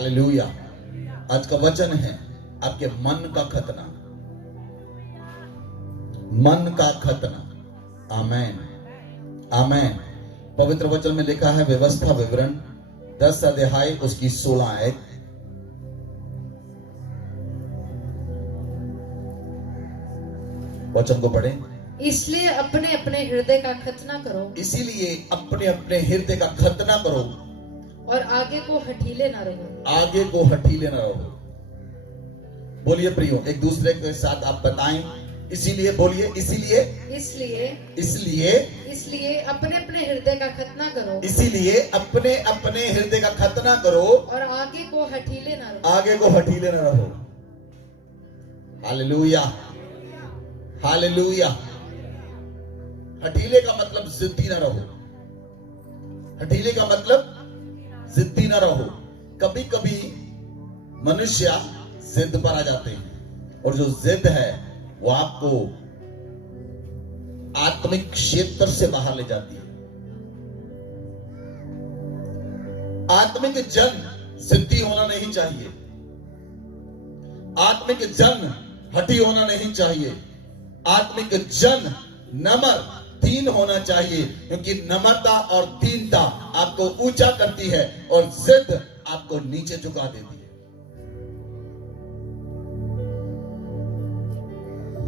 Hallelujah. आज का वचन है आपके मन का खतना, मन का खतना। आमेन, आमेन। पवित्र वचन में लिखा है व्यवस्था विवरण 10 अध्याय उसकी 16 आयत। वचन को पढ़ें। इसलिए अपने अपने हृदय का खतना करो, इसीलिए अपने अपने हृदय का खतना करो और आगे को हठीले न रहो, आगे को हठीले न रहो। बोलिए प्रियो, एक दूसरे के साथ आप बताएं। इसीलिए बोलिए, इसीलिए इसलिए इसलिए इसलिए अपने अपने हृदय का खतना करो, इसीलिए अपने अपने हृदय का खतना करो और आगे को हठीले न रहो। आगे को हठीले न रहो। Hallelujah, hallelujah. हठीले का मतलब जिद्दी न रहो। हठीले का मतलब जिद्दी न रहो। कभी कभी मनुष्य जिद पर आ जाते हैं, और जो जिद है वो आपको आत्मिक क्षेत्र से बाहर ले जाती है। आत्मिक जन जिद्दी होना नहीं चाहिए, आत्मिक जन हठी होना नहीं चाहिए, आत्मिक जन नम्र दीन होना चाहिए, क्योंकि नम्रता और दीनता आपको ऊंचा करती है और जिद आपको नीचे झुका देती है।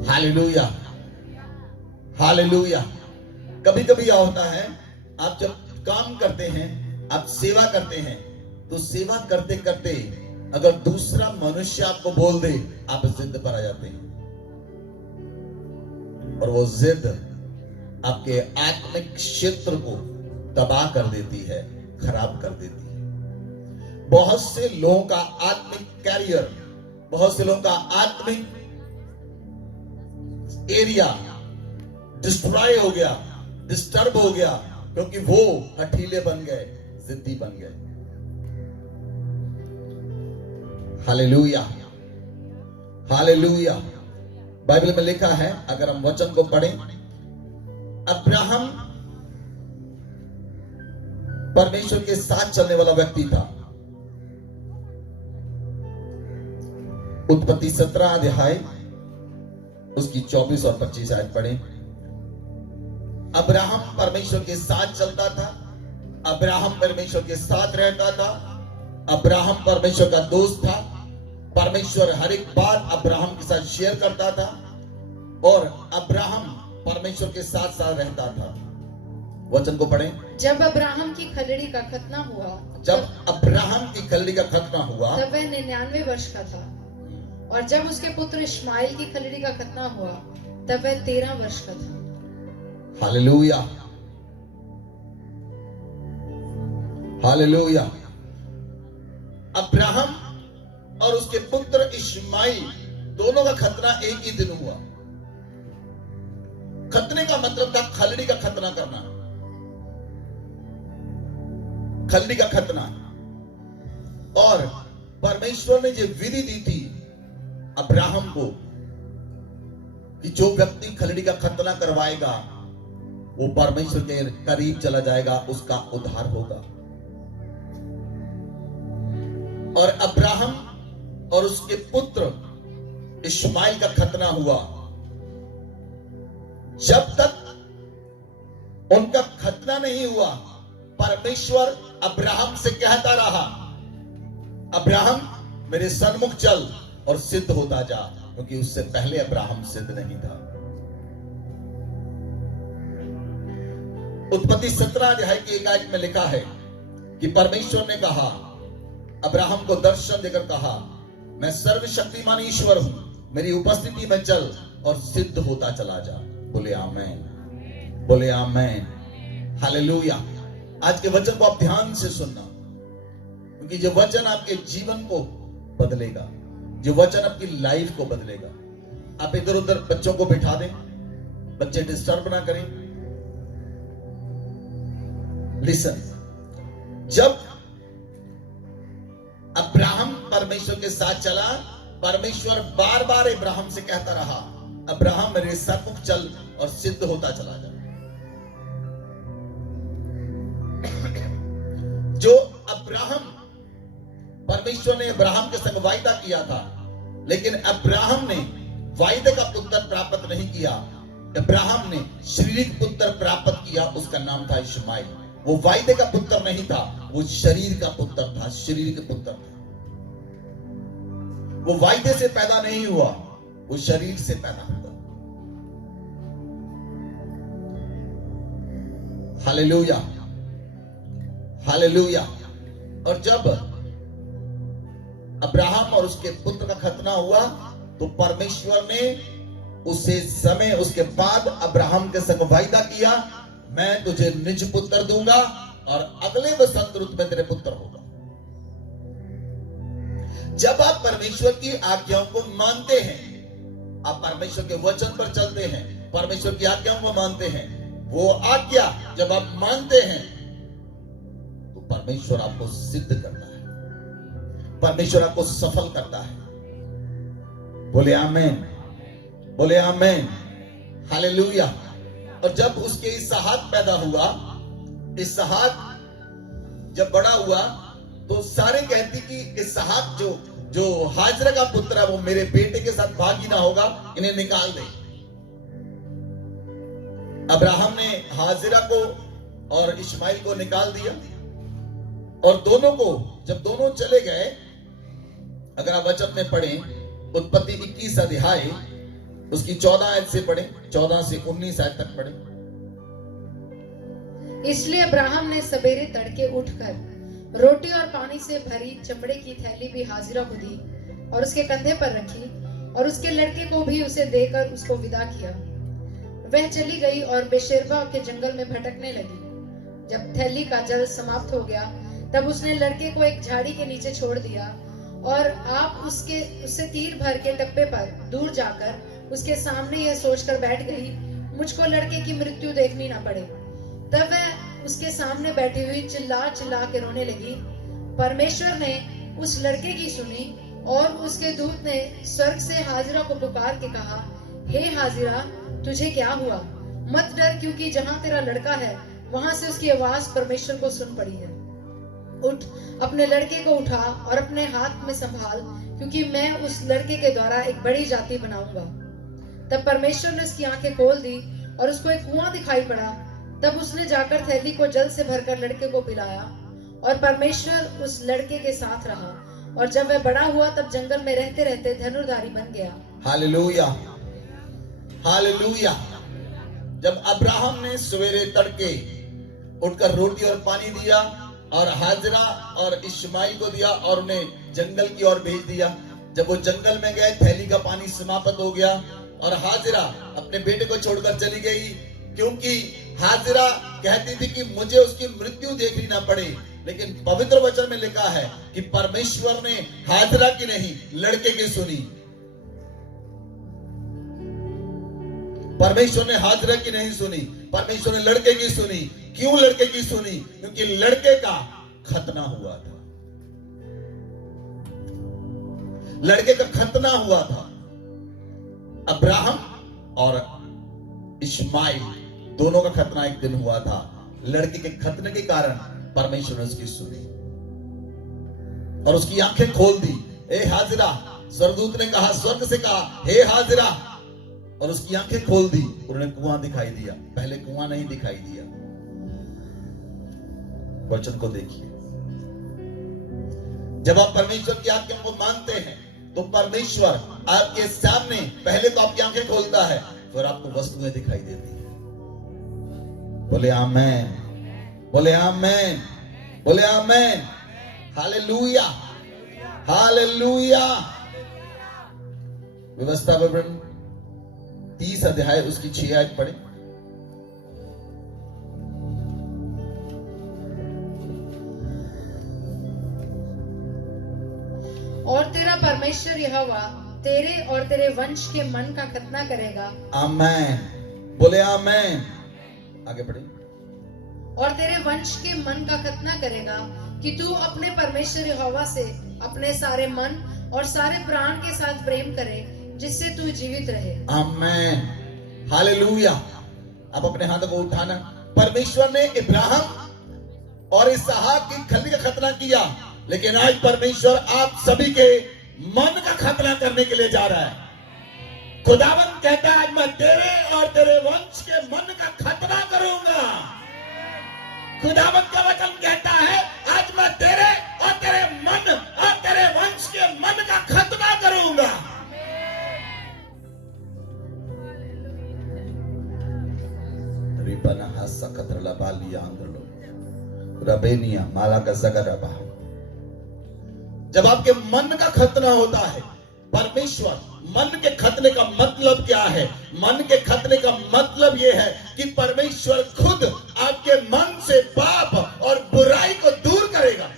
Hallelujah, hallelujah. कभी कभी क्या होता है, आप जब काम करते हैं, आप सेवा करते हैं, तो सेवा करते करते अगर दूसरा मनुष्य आपको बोल दे, आप जिद पर आ जाते हैं, और वो जिद आपके आत्मिक क्षेत्र को तबाह कर देती है, खराब कर देती है। बहुत से लोगों का आत्मिक कैरियर, बहुत से लोगों का आत्मिक एरिया डिस्ट्रॉय हो गया, डिस्टर्ब हो गया, क्योंकि वो हठीले बन गए, जिद्दी बन गए। Hallelujah, hallelujah. बाइबल में लिखा है, अगर हम वचन को पढ़ें, अब्राहम परमेश्वर के साथ चलने वाला व्यक्ति था। उत्पत्ति 17 अध्याय उसकी 24 और 25 आयत पढ़ें। अब्राहम परमेश्वर के साथ चलता था, अब्राहम परमेश्वर के साथ रहता था, अब्राहम परमेश्वर का दोस्त था। परमेश्वर हर एक बात अब्राहम के साथ शेयर करता था, और अब्राहम परमेश्वर के साथ साथ रहता था। वचन को पढ़ें। जब अब्राहम की खलड़ी का खतना हुआ, जब अब्राहम की खलड़ी का खतना हुआ, तब वह 99 वर्ष का था, और जब उसके पुत्र इश्माइल की खलड़ी का खतना हुआ, तब वह 13 वर्ष का था। Hallelujah, hallelujah. अब्राहम और उसके पुत्र इश्माइल दोनों का खतना एक ही दिन हुआ। खतने का मतलब था खलड़ी का खतना करना, खलड़ी का खतना। और परमेश्वर ने ये विधि दी थी अब्राहम को कि जो व्यक्ति खलड़ी का खतना करवाएगा वो परमेश्वर के करीब चला जाएगा, उसका उद्धार होगा। और अब्राहम और उसके पुत्र इश्माइल का खतना हुआ। जब तक उनका खतना नहीं हुआ, परमेश्वर अब्राहम से कहता रहा, अब्राहम मेरे सन्मुख चल और सिद्ध होता जा, क्योंकि उससे पहले अब्राहम सिद्ध नहीं था। उत्पत्ति 17 अध्याय की 1 आयत में लिखा है कि परमेश्वर ने कहा, अब्राहम को दर्शन देकर कहा, मैं सर्वशक्तिमान ईश्वर हूं, मेरी उपस्थिति में चल और सिद्ध होता चला जा। बोले आमेन, बोले आमेन, हालेलुया। आज के वचन को आप ध्यान से सुनना, क्योंकि ये वचन आपके जीवन को बदलेगा, ये वचन आपकी लाइफ को बदलेगा। आप इधर उधर बच्चों को बिठा दें, बच्चे डिस्टर्ब ना करें। लिसन, जब अब्राहम परमेश्वर के साथ चला, परमेश्वर बार बार अब्राहम से कहता रहा, अब्राहम मेरे सन्मुख चल और सिद्ध होता चला जा। जो अब्राहम परमेश्वर ने अब्राहम के संग वायदा किया था, लेकिन अब्राहम ने वायदे का पुत्र प्राप्त नहीं किया। अब्राहम ने शारीरिक पुत्र प्राप्त किया, उसका नाम था इश्माइल। वो वायदे का पुत्र नहीं था, वो शरीर का पुत्र था, शरीर का पुत्र था। वो वायदे से पैदा नहीं हुआ, वो शरीर से पैदा हुआ। Hallelujah, hallelujah. और जब अब्राहम और उसके पुत्र का खतना हुआ तो परमेश्वर ने उसे समय उसके बाद अब्राहम के संग वायदा किया, मैं तुझे निज पुत्र दूंगा और अगले वसंत ऋतु में तेरे पुत्र होगा। जब आप परमेश्वर की आज्ञाओं को मानते हैं, आप परमेश्वर के वचन पर चलते हैं, परमेश्वर की आज्ञाओं को मानते हैं, वो आज्ञा जब आप मानते हैं तो परमेश्वर आपको सिद्ध करता है, परमेश्वर आपको सफल करता है। बोले आमेन, बोले आमेन, हालेलुया। और जब उसके इसहाक पैदा हुआ, इसहाक जब बड़ा हुआ तो सारे कहती कि इसहाक जो हाजरा का पुत्र है वो मेरे बेटे के साथ भागी ना होगा, इन्हें निकाल दे। अब्राहम ने हाजिरा को और इश्माइल को निकाल दिया और दोनों को, जब दोनों चले गए, अगर आप वचन में पढ़ें उत्पत्ति 21 अध्याय उसकी 14 आयत से पढ़ें, 14 से 19 आयत तक पढ़ें। इसलिए अब्राहम ने सवेरे तड़के उठकर रोटी और पानी से भरी चमड़े की थैली भी हाजिरा को दी और उसके कंधे पर रखी और उसके लड़के को भी उसे देकर उसको विदा किया। वह चली गई और बेशेरबा के जंगल में भटकने लगी। जब थैली का जल समाप्त हो गया तब उसने लड़के को एक झाड़ी के नीचे छोड़ दिया और आप उससे तीर भर के टप्पे पर दूर जाकर उसके सामने यह सोचकर बैठ गई, मुझको लड़के की मृत्यु देखनी ना पड़े। तब वह उसके सामने बैठी हुई चिल्ला चिल्ला के रोने लगी। परमेश्वर ने उस लड़के की सुनी और उसके दूत ने स्वर्ग से हाजिरा को पुकार के कहा, हे हाजिरा, तुझे क्या हुआ? मत डर, क्योंकि जहां तेरा लड़का है वहां से उसकी आवाज परमेश्वर को सुन पड़ी है। उठ, अपने लड़के को उठा और अपने हाथ में संभाल, क्योंकि मैं उस लड़के के द्वारा एक बड़ी जाति बनाऊंगा। तब परमेश्वर ने उसकी आंखें खोल दी और उसको एक कुआं दिखाई पड़ा। तब उसने जाकर थैली को जल से भरकर लड़के को पिलाया और परमेश्वर उस लड़के के साथ रहा। और जब वह बड़ा हुआ तब जंगल में रहते रहते धनुर्धारी बन गया। हालेलुया, हालेलुया। जब अब्राहम ने सवेरे तड़के उठकर रोटी और पानी दिया और हाजिरा और इश्माइल को दिया और उन्हें जंगल की ओर भेज दिया। जब वो जंगल में गए, थैली का पानी समाप्त हो गया और हाजिरा अपने बेटे को छोड़कर चली गई, क्योंकि हाजिरा कहती थी कि मुझे उसकी मृत्यु देखनी ना पड़े। लेकिन पवित्र वचन में लिखा है कि परमेश्वर ने हाजिरा की नहीं, लड़के की सुनी। परमेश्वर ने हाजिरा की नहीं सुनी, परमेश्वर ने लड़के की सुनी। क्यों लड़के की सुनी? क्योंकि लड़के का खतना हुआ था, लड़के का खतना हुआ था। अब्राहम और इश्माइल दोनों का खतना एक दिन हुआ था। लड़के के खतने के कारण परमेश्वर ने उसकी सुनी और उसकी आंखें खोल दी। हे हाजिरा, स्वर्गदूत ने कहा, स्वर्ग से कहा, हे हाजिरा, और उसकी आंखें खोल दी। उन्होंने कुआं दिखाई दिया। पहले कुआं नहीं दिखाई दिया। वचन को देखिए, जब आप परमेश्वर की आज्ञा को मानते हैं तो परमेश्वर आपके सामने पहले तो आपकी आंखें खोलता है, फिर आपको वस्तुएं दिखाई देती है। बोले आमेन, बोले आमेन, बोले आमेन। हालेलुया, हालेलुया। व्यवस्था विवरण 30 अध्याय उसकी 6 आयत पढ़े। और तेरा परमेश्वर यहोवा तेरे और तेरे वंश के मन का खतना करेगा। आमेन, बोले आमेन। आगे बढ़े। और तेरे वंश के मन का खतना करेगा कि तू अपने परमेश्वर यहोवा से अपने सारे मन और सारे प्राण के साथ प्रेम करे, जिससे तू जीवित रहे। आमेन, हालेलुया। अब अपने हाथों को उठाना। परमेश्वर ने इब्राहिम और इसहाक की खली का खतना किया लेकिन आज परमेश्वर आप सभी के मन का खतना करने के लिए जा रहा है। खुदावन कहता है आज मैं तेरे और तेरे वंश के मन का खतना करूंगा। खुदावन का वचन कहता है आज मैं तेरे और तेरे मन और तेरे वंश के मन का खतना करूंगा। रिपना सकतरला बालिया आंद्रलो रबेनिया माला का जगरबा। जब आपके मन का खतना होता है, परमेश्वर मन के खतने का मतलब क्या है? मन के खतने का मतलब यह है कि परमेश्वर खुद आपके मन से पाप और बुराई को दूर करेगा।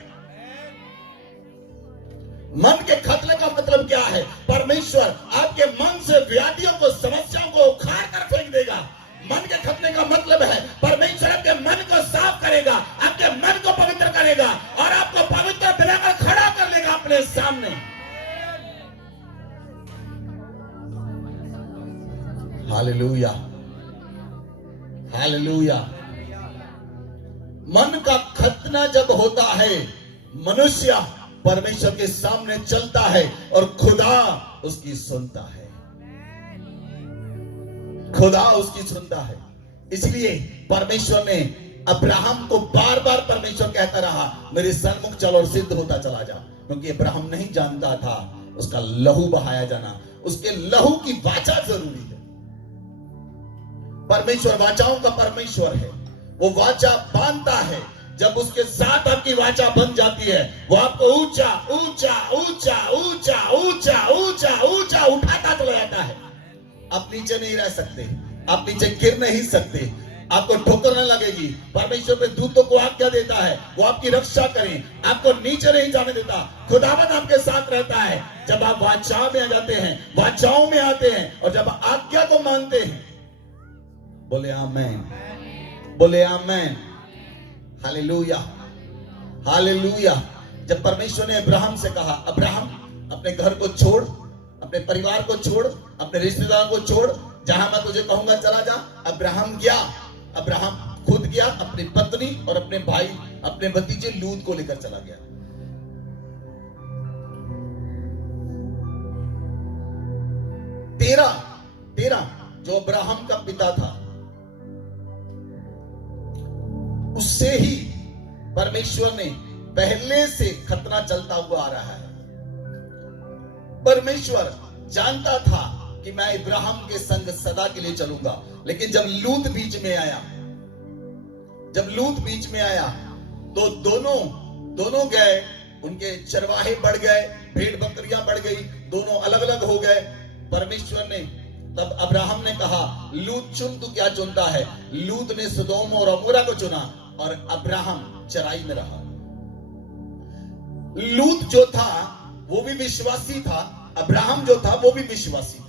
मन के खतने का मतलब क्या है? परमेश्वर आपके मन से व्याधियों को, समस्याओं को उखाड़ कर फेंक देगा। मन के खतने का मतलब है परमेश्वर आपके मन को साफ करेगा, आपके मन को पवित्र करेगा और आपको पवित्र बनाकर खड़ा कर लेगा अपने सामने। Hallelujah, hallelujah. मन का खतना जब होता है, मनुष्य परमेश्वर के सामने चलता है और खुदा उसकी सुनता है, खुदा उसकी सुनता है। इसलिए परमेश्वर ने अब्राहम को बार बार परमेश्वर कहता रहा मेरे सन्मुख चल और सिद्ध होता चला जा, क्योंकि अब्राहम नहीं जानता था उसका लहू बहाया जाना, उसके लहू की वाचा जरूरी है। परमेश्वर वाचाओं का परमेश्वर है, वो वाचा बांधता है। जब उसके साथ आपकी वाचा बन जाती है, वो आपको ऊंचा ऊंचा ऊंचा ऊंचा ऊंचा ऊंचा ऊंचा उठाता चला जाता है। आप नीचे नहीं रह सकते, आप नीचे गिर नहीं सकते, आपको ठोकर न लगेगी। परमेश्वर के दूतों को आज्ञा देता है वो आपकी रक्षा करें, आपको नीचे नहीं जाने देता। खुदावन आपके साथ रहता है जब आप वाचा में आ जाते हैं, वाचाओं में आते हैं और जब आज्ञा को मानते हैं। बोले आमेन, बोले आमेन, हालेलुया, हालेलुया। जब परमेश्वर ने अब्राहम से कहा अब्राहम अपने घर को छोड़, अपने परिवार को छोड़, अपने रिश्तेदारों को छोड़, जहां मैं तुझे कहूंगा चला जा। अब्राहम गया, अब्राहम खुद गया, अपनी पत्नी और अपने भाई, अपने भतीजे लूत को लेकर चला गया। तेरा जो अब्राहम का पिता था, उससे ही परमेश्वर ने पहले से खतना चलता हुआ आ रहा है। परमेश्वर जानता था कि मैं इब्राहिम के संग सदा के लिए चलूंगा, लेकिन जब लूत बीच में आया, तो दोनों गए, उनके चरवाहे बढ़ गए, भेड़ बकरियां बढ़ गई, दोनों अलग अलग हो गए। परमेश्वर ने तब अब्राहम ने कहा लूत चुन, तू क्या चुनता है? लूत ने सदोम और अमोरा को चुना और अब्राहम चराई में रहा। लूत जो था वो भी विश्वासी था, अब्राहम जो था वो भी विश्वासी था।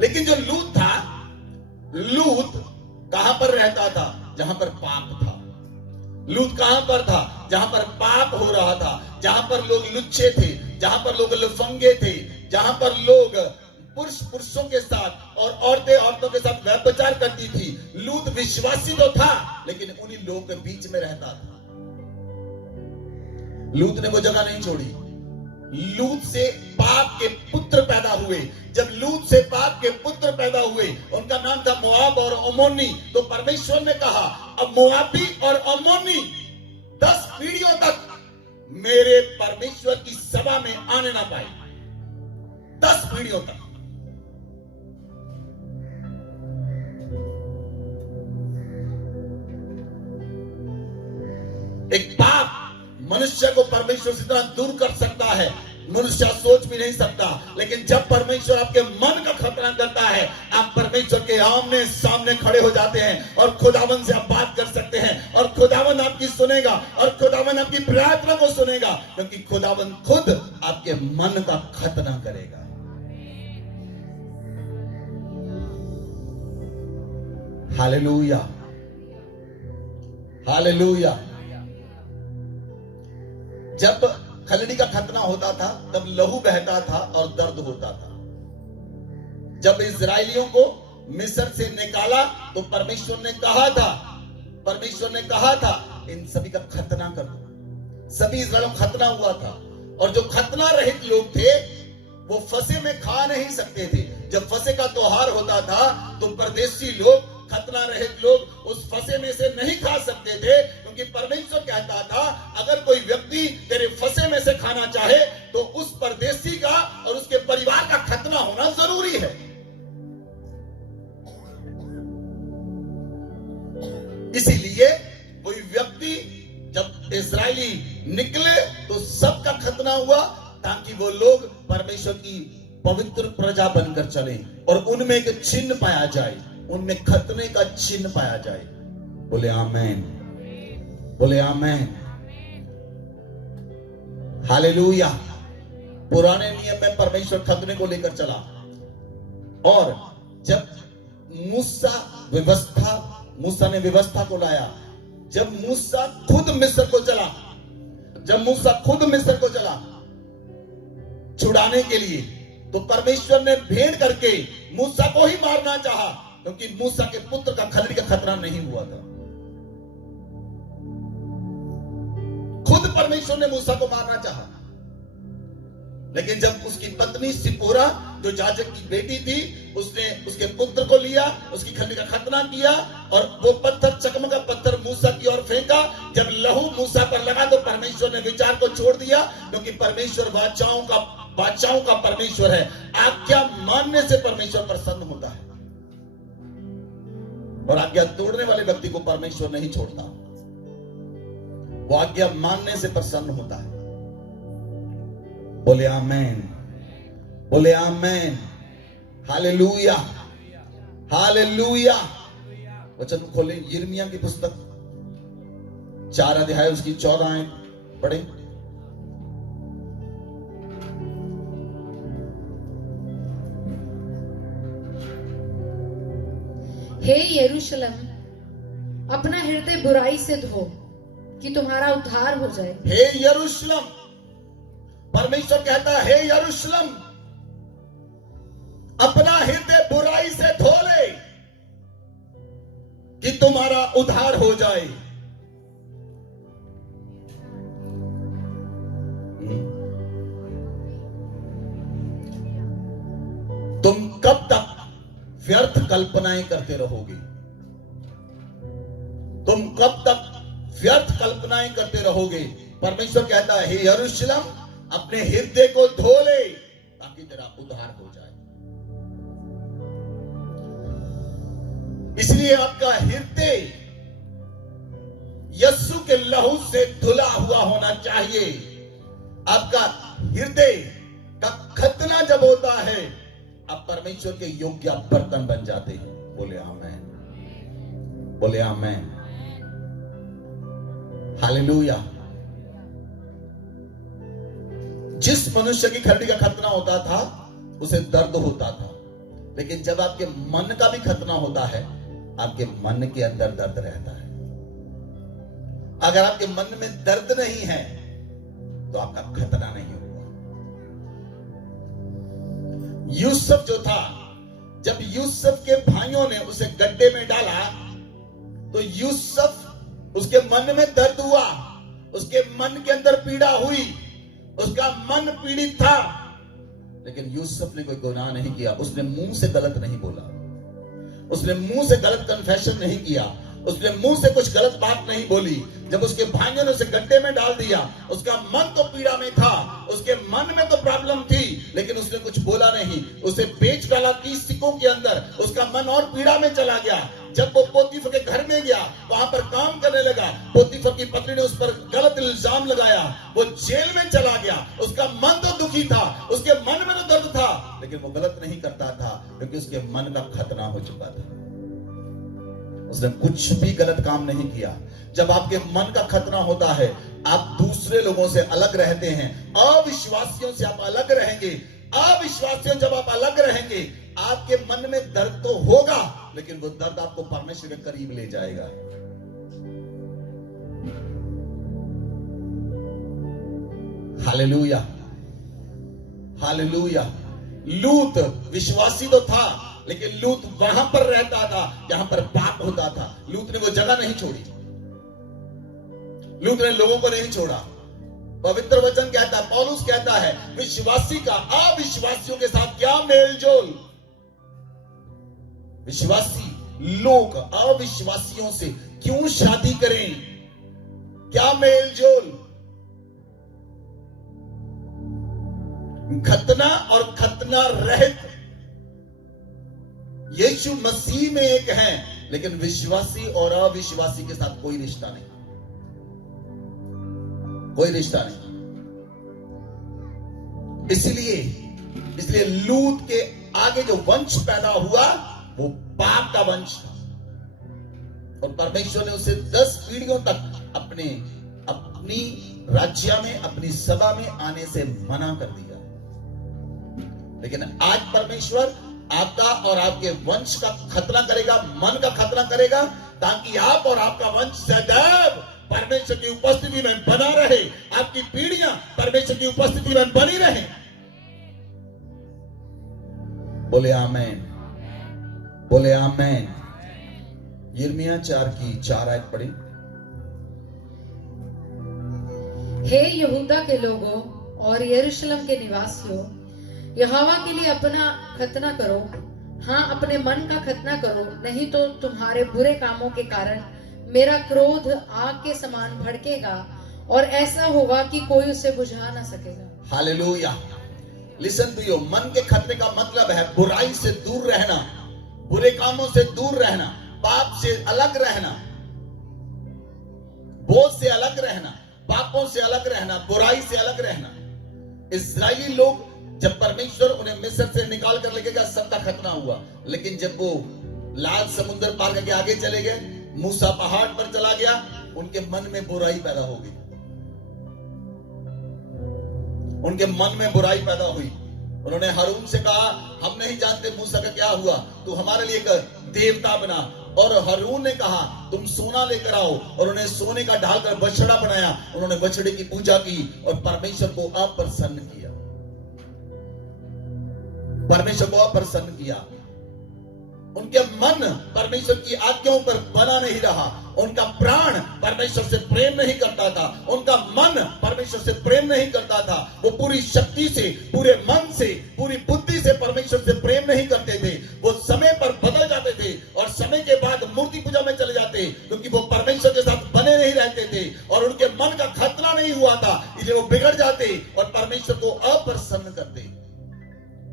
लेकिन जो लूत था, लूत कहां पर रहता था? जहां पर पाप था। लूत कहां पर था? जहां पर पाप हो रहा था, जहां पर लोग लुच्चे थे, जहां पर लोग लफंगे थे, जहां पर लोग पुरुष पुरुषों के साथ और औरतें औरतों के साथ व्यभिचार करती थी। लूत विश्वासी तो था, लेकिन उन्हीं लोगों के बीच में रहता था। लूत ने वो जगह नहीं छोड़ी। लूत से पाप के पुत्र पैदा हुए। जब लूत से पाप के पुत्र पैदा हुए, उनका नाम था मोआब और अमोनी। तो परमेश्वर ने कहा अब मोआबी और अमोनी 10 पीढ़ियों तक मेरे परमेश्वर की सभा में आने ना पाए। 10 पीढ़ियों तक। एक पाप मनुष्य को परमेश्वर से इतना दूर कर सकता है, मनुष्य सोच भी नहीं सकता। लेकिन जब परमेश्वर आपके मन का खतना करता है, आप परमेश्वर के आमने सामने खड़े हो जाते हैं और खुदावन से आप बात कर सकते हैं और खुदावन आपकी सुनेगा और खुदावन आपकी प्रार्थना को सुनेगा, क्योंकि खुदावन खुद आपके मन का खतना करेगा। हालेलुया, हालेलुया। जब खलड़ी का खतना होता था तब लहू बहता था और दर्द होता था। जब इजराइलियों को मिस्र से निकाला तो परमेश्वर ने कहा था इन सभी का खतना कर दो। सभी इस्राएलियों को खतना हुआ था, और जो खतना रहित लोग थे वो फसे में खा नहीं सकते थे। जब फसे का त्योहार होता था तो परदेशी लोग, खतना रहित लोग उस फसे में से नहीं खा सकते थे, क्योंकि परमेश्वर कहता था अगर कोई व्यक्ति तेरे फसे में से खाना चाहे तो उस परदेशी का और उसके परिवार का खतना होना जरूरी है। इसीलिए कोई व्यक्ति जब इस्राएली निकले तो सबका खतना हुआ, ताकि वो लोग परमेश्वर की पवित्र प्रजा बनकर चले और उनमें एक चिन्ह पाया जाए, उनमें खतने का चिन्ह पाया जाए। बोले आमेन, बोले आमेन, हालेलुया। पुराने नियम में परमेश्वर खतने को लेकर चला, और जब मूसा ने व्यवस्था को लाया, जब मूसा खुद मिस्र को चला छुड़ाने के लिए, तो परमेश्वर ने भेड़ करके मूसा को ही मारना चाहा, क्योंकि मूसा के पुत्र का खलड़ी का खतरा नहीं हुआ था। खुद परमेश्वर ने मूसा को मारना चाहा, लेकिन जब उसकी पत्नी सिपोरा जो याजक की बेटी थी, उसने उसके पुत्र को लिया, उसकी खलड़ी का खतना किया, और वो पत्थर, चकमका पत्थर मूसा की ओर फेंका। जब लहू मूसा पर लगा तो परमेश्वर ने विचार को छोड़ दिया, क्योंकि परमेश्वर बादशाहों का परमेश्वर है। आज्ञा मानने से परमेश्वर प्रसन्न होता है, और आज्ञा तोड़ने वाले व्यक्ति को परमेश्वर नहीं छोड़ता, वो आज्ञा मानने से प्रसन्न होता है। बोले आमेन, बोले आमेन, हालेलुया, हालेलुया। वचन खोलें, यिर्मयाह की पुस्तक 4 अध्याय उसकी 14 आयत पढ़ें। हे यरूशलेम, अपना हृदय बुराई से धो कि तुम्हारा उद्धार हो जाए। हे यरूशलेम, परमेश्वर कहता है हे यरूशलेम, अपना हृदय बुराई से धो ले कि तुम्हारा उद्धार हो जाए। तुम कब तक व्यर्थ कल्पनाएं करते रहोगे? तुम कब तक व्यर्थ कल्पनाएं करते रहोगे? परमेश्वर कहता है हे यरूशलेम, अपने हृदय को धो ले ताकि तेरा उद्धार हो जाए। इसलिए आपका हृदय यीशु के लहू से धुला हुआ होना चाहिए। आपका हृदय का खतना जब होता है, आप परमेश्वर के योग्य बर्तन बन जाते हैं। बोले आमेन, बोले आमेन, हालेलुया। जिस मनुष्य की खलड़ी का खतना होता था उसे दर्द होता था, लेकिन जब आपके मन का भी खतना होता है, आपके मन के अंदर दर्द रहता है। अगर आपके मन में दर्द नहीं है तो आपका खतना नहीं होगा। यूसुफ जो था, जब यूसुफ के भाइयों ने उसे गड्ढे में डाला तो यूसुफ, उसके मन में दर्द हुआ, उसके मन के अंदर पीड़ा हुई, उसका मन पीड़ित था, लेकिन यूसुफ ने कोई गुनाह नहीं किया। उसने मुंह से गलत नहीं बोला, उसने मुंह से गलत कन्फेशन नहीं किया, उसने मुंह से कुछ गलत बात नहीं बोली। जब उसके भाइयों ने उसे गड्ढे में डाल दिया, उसका मन तो पीड़ा में था, उसके मन में तो प्रॉब्लम थी, लेकिन उसने कुछ बोला नहीं। उसे बेच डाला 30 सिक्कों के अंदर, उसका मन और पीड़ा में चला गया। जब वो पोतीफर के घर में गया, वहां पर काम करने लगा, पोतीफर की पत्नी ने उस पर गलत इल्जाम लगाया, वो जेल में चला गया। उसका मन तो दुखी था, उसके मन में तो दर्द था, लेकिन वो गलत नहीं करता था क्योंकि उसके मन का खतना हो चुका था। उसने कुछ भी गलत काम नहीं किया। जब आपके मन का खतना होता है, आप दूसरे लोगों से अलग रहते हैं, अविश्वासियों से आप अलग रहेंगे। अविश्वासियों जब आप अलग रहेंगे, आपके मन में दर्द तो होगा, लेकिन वो दर्द आपको परमेश्वर के करीब ले जाएगा। Hallelujah, hallelujah. लूत विश्वासी तो था, लेकिन लूत वहां पर रहता था जहां पर पाप होता था। लूत ने वो जगह नहीं छोड़ी, लूत ने लोगों को नहीं छोड़ा। पवित्र वचन कहता है, पौलुस कहता है, विश्वासी का अविश्वासियों के साथ क्या मेलजोल। विश्वासी लोग अविश्वासियों से क्यों शादी करें, क्या मेलजोल। खतना और खतना रहित यीशु मसीह में एक है, लेकिन विश्वासी और अविश्वासी के साथ कोई रिश्ता नहीं, कोई रिश्ता नहीं। इसलिए लूत के आगे जो वंश पैदा हुआ वो पाप का वंश था, और परमेश्वर ने उसे 10 पीढ़ियों तक अपनी राज्य में, अपनी सभा में आने से मना कर दिया। लेकिन आज परमेश्वर आपका और आपके वंश का खतना करेगा, मन का खतना करेगा, ताकि आप और आपका वंश सदैव परमेश्वर की उपस्थिति में बना रहे, आपकी पीढ़ियां परमेश्वर की उपस्थिति में बनी रहे। बोले आमेन, बोले आमेन। यिर्मयाह 4 आयत पढ़ी। हे यहूदा के लोगों और यरूशलेम के निवासियों, यहोवा के लिए अपना खतना करो, हाँ अपने मन का खतना करो, नहीं तो तुम्हारे बुरे कामों के कारण मेरा क्रोध आग के समान भड़केगा और ऐसा होगा कि कोई उसे बुझा ना सकेगा। हालेलुया। Listen to you. मन के खतने का मतलब है बुराई से दूर रहना, बुरे कामों से दूर रहना, पाप से अलग रहना, बोझ से अलग रहना, पापों से अलग रहना, बुराई से अलग रहना। इस्राएली लोग जब परमेश्वर उन्हें मिस्र से निकाल कर लेके गया, सबका खतना हुआ, लेकिन जब वो लाल समुद्र पार करके आगे चले गए, मूसा पहाड़ पर चला गया, उनके मन में बुराई पैदा हो गई, उनके मन में बुराई पैदा हुई। उन्होंने हारून से कहा, हम नहीं जानते मूसा का क्या हुआ, तू हमारे लिए एक देवता बना। और हारून ने कहा, तुम सोना लेकर आओ, और उन्हें सोने का ढालकर बछड़ा बनाया। उन्होंने बछड़े की पूजा की और परमेश्वर को अप्रसन्न किया, परमेश्वर को अप्रसन्न किया। उनके मन परमेश्वर की आज्ञाओं पर बना नहीं रहा, उनका प्राण परमेश्वर से प्रेम नहीं करता था, उनका मन परमेश्वर से प्रेम नहीं करता था। वो पूरी शक्ति से, पूरे मन से, पूरी बुद्धि से परमेश्वर से प्रेम नहीं करते थे। वो समय पर बदल जाते थे और समय के बाद मूर्ति पूजा में चले जाते, क्योंकि वो परमेश्वर के साथ बने नहीं रहते थे और उनके मन का खतना नहीं हुआ था, इसलिए वो बिगड़ जाते और परमेश्वर को अप्रसन्न करते।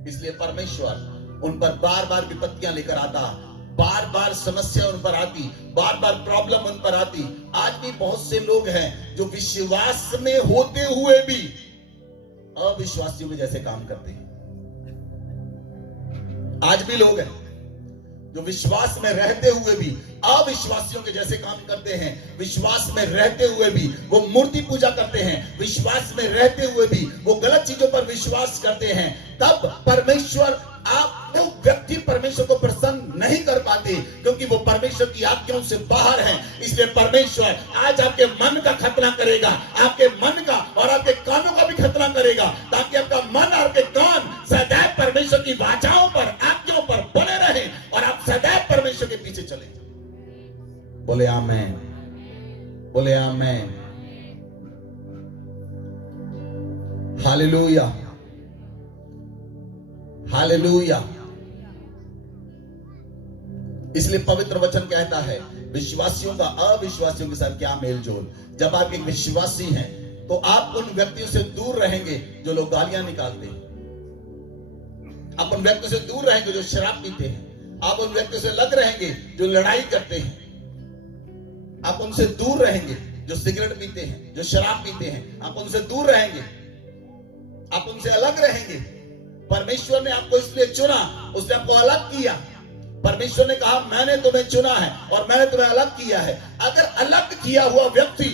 इसलिए परमेश्वर उन पर बार बार विपत्तियां लेकर आता, बार बार समस्या उन पर आती, बार बार प्रॉब्लम उन पर आती। आज भी बहुत से लोग हैं जो विश्वास में होते हुए भी अविश्वासियों के जैसे काम करते हैं। आज भी लोग हैं जो विश्वास में रहते हुए भी अविश्वासियों के जैसे काम करते हैं। विश्वास में रहते हुए भी वो मूर्ति पूजा करते हैं, विश्वास में रहते हुए भी वो गलत चीजों पर विश्वास करते हैं। तब परमेश्वर, आप वो व्यक्ति परमेश्वर को प्रसन्न नहीं कर पाते, क्योंकि वो परमेश्वर की आज्ञाओं से बाहर हैं। इसलिए परमेश्वर आज आपके मन का खतना करेगा, आपके मन का और आपके कानों का भी खतना करेगा, ताकि आपका मन और आपके कान सदैव परमेश्वर की वाचाओं पर, आज्ञाओं पर बने रहे और आप सदैव परमेश्वर के पीछे चले। बोले आमेन, बोले आमेन, हालेलुया, हालेलुया। इसलिए पवित्र वचन कहता है, विश्वासियों का अविश्वासियों के साथ क्या मेलजोल। जब आप एक विश्वासी हैं तो आप उन व्यक्तियों से दूर रहेंगे जो लोग गालियां निकालते हैं, आप उन व्यक्तियों से दूर रहेंगे जो शराब पीते हैं, आप उन व्यक्तियों से अलग रहेंगे जो लड़ाई करते हैं, आप उनसे दूर रहेंगे जो सिगरेट पीते हैं, जो शराब पीते हैं, आप उनसे दूर रहेंगे, आप उनसे अलग रहेंगे। परमेश्वर ने आपको इसलिए चुना, उसने आपको अलग किया। परमेश्वर ने कहा, मैंने तुम्हें चुना है और मैंने तुम्हें अलग किया है। अगर अलग किया हुआ व्यक्ति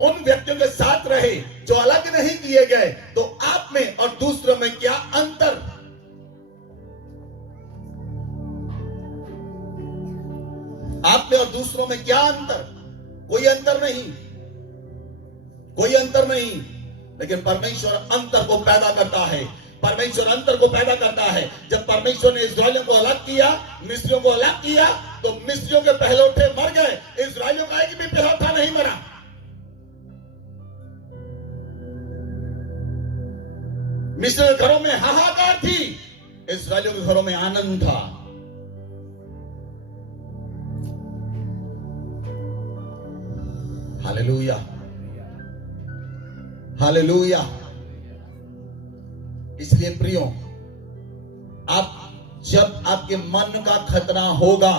उन व्यक्तियों के साथ रहे जो अलग नहीं किए गए, तो आप में और दूसरों में क्या अंतर? आप में और दूसरों में क्या अंतर? कोई अंतर नहीं, कोई अंतर नहीं। लेकिन परमेश्वर अंतर को पैदा करता है, परमेश्वर अंतर को पैदा करता है। जब परमेश्वर ने इस्राएलियों को अलग किया, मिस्रियों को अलग किया, तो मिस्रियों के पहलौठे मर गए, इस्राएलियों का एक भी पहलौठा नहीं मरा। इस्राएलियों के घरों में आनंद था। Hallelujah, hallelujah. इसलिए प्रियो, आप जब आपके मन का खतना होगा,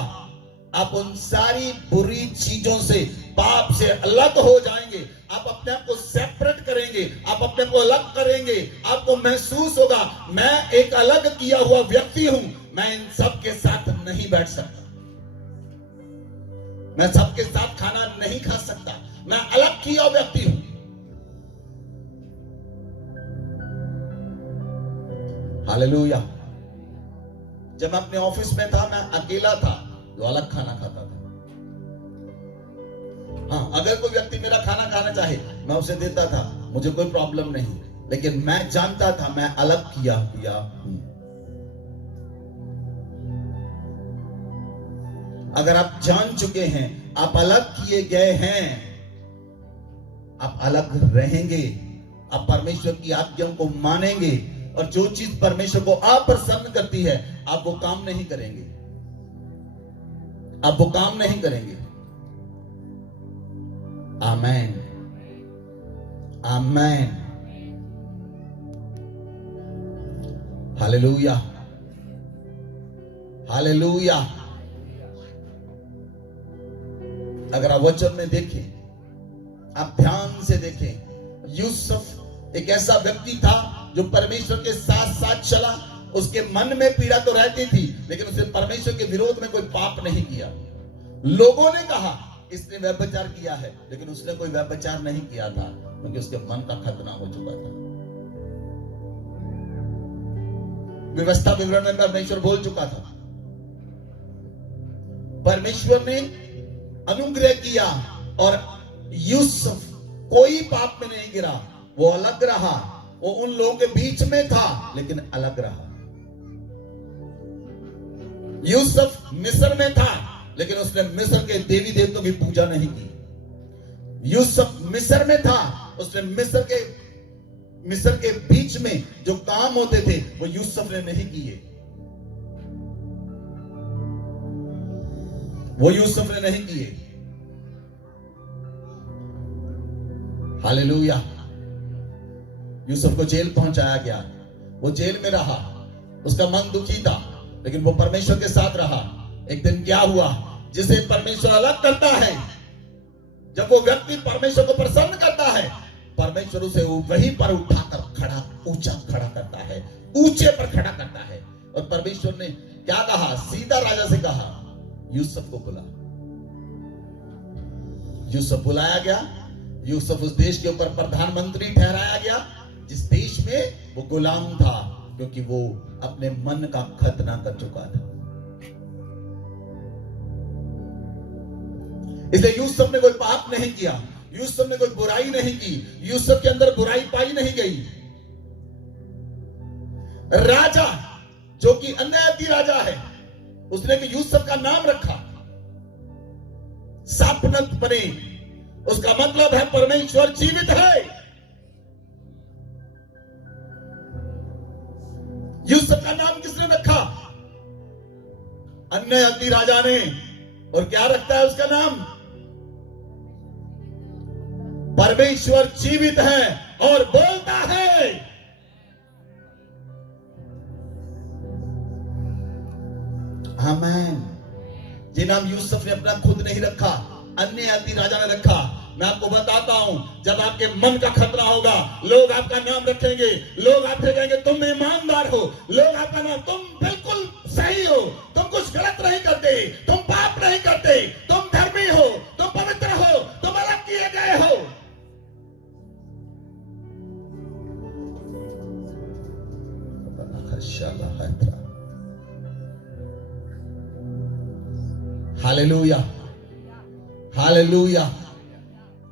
आप उन सारी बुरी चीजों से, पाप से अलग हो जाएंगे। आप अपने आप को सेपरेट करेंगे, आप अपने आप को अलग करेंगे। आपको महसूस होगा, मैं एक अलग किया हुआ व्यक्ति हूं, मैं इन सब के साथ नहीं बैठ सकता, मैं सबके साथ खाना नहीं खा सकता, मैं अलग किया हुआ व्यक्ति हूं। हालेलुया। जब मैं अपने ऑफिस में था, मैं अकेला था जो अलग खाना खाता था। हाँ, अगर कोई व्यक्ति मेरा खाना खाना चाहे, मैं उसे देता था, मुझे कोई प्रॉब्लम नहीं, लेकिन मैं जानता था मैं अलग किया हुआ हूं। अगर आप जान चुके हैं, आप अलग किए गए हैं, आप अलग रहेंगे, आप परमेश्वर की आज्ञाओं को मानेंगे, और जो चीज परमेश्वर को अप्रसन्न करती है, आप वो काम नहीं करेंगे, आप वो काम नहीं करेंगे। आमेन, आमेन, हालेलुया, हालेलुया। अगर आप वचन में देखें, आप ध्यान से देखें, यूसुफ एक ऐसा व्यक्ति था जो परमेश्वर के साथ साथ चला। उसके मन में पीड़ा तो रहती थी, लेकिन उसने परमेश्वर के विरोध में कोई पाप नहीं किया। लोगों ने कहा इसने व्यभिचार किया है, लेकिन उसने कोई व्यभिचार नहीं किया था, क्योंकि उसके मन का खतना हो चुका था। व्यवस्था विवरण में परमेश्वर बोल चुका था। परमेश्वर ने अनुग्रह किया और यूसुफ कोई पाप में नहीं गिरा, वो अलग रहा। वो उन लोगों के बीच में था, लेकिन अलग रहा। यूसुफ मिस्र में था, लेकिन उसने मिस्र के देवी देवताओं की पूजा नहीं की। यूसुफ मिस्र में था, उसने मिस्र के बीच में जो काम होते थे, वो यूसुफ ने नहीं किए, वो यूसुफ ने नहीं किए। हालेलुया। यूसुफ को जेल पहुंचाया गया, वो जेल में रहा, उसका मन दुखी था, लेकिन वो परमेश्वर के साथ रहा। एक दिन क्या हुआ, जिसे परमेश्वर अलग करता है, जब वो व्यक्ति परमेश्वर को प्रसन्न करता है, परमेश्वर उसे वहीं पर उठाकर ऊंचा खड़ा करता है, ऊंचे पर खड़ा करता है। और परमेश्वर ने क्या कहा, सीधा राजा से कहा, यूसुफ को बुला। यूसुफ बुलाया गया। यूसुफ उस देश के ऊपर प्रधानमंत्री ठहराया गया, जिस देश में वो गुलाम था, क्योंकि वो अपने मन का खतना कर चुका था। इसलिए यूसुफ ने कोई पाप नहीं किया, यूसुफ ने कोई बुराई नहीं की, यूसुफ के अंदर बुराई पाई नहीं गई। राजा जो कि अन्यायी राजा है, उसने कि यूसुफ का नाम रखा सापनत पने, उसका मतलब है परमेश्वर जीवित है। यूसुफ का नाम किसने रखा? अन्यायी राजा ने। और क्या रखता है उसका नाम? परमेश्वर जीवित है और बोलता है। आमीन। ये नाम यूसुफ ने अपना खुद नहीं रखा, अन्यायी राजा ने रखा। मैं आपको बताता हूं, जब आपके मन का खतरा होगा, लोग आपका नाम रखेंगे, लोग आपसे कहेंगे तुम ईमानदार हो, लोग आपका नाम, तुम बिल्कुल सही हो, तुम कुछ गलत नहीं करते, तुम पाप नहीं करते, तुम धर्मी हो, तुम पवित्र हो, तुम अलग किए गए हो। Hallelujah, hallelujah.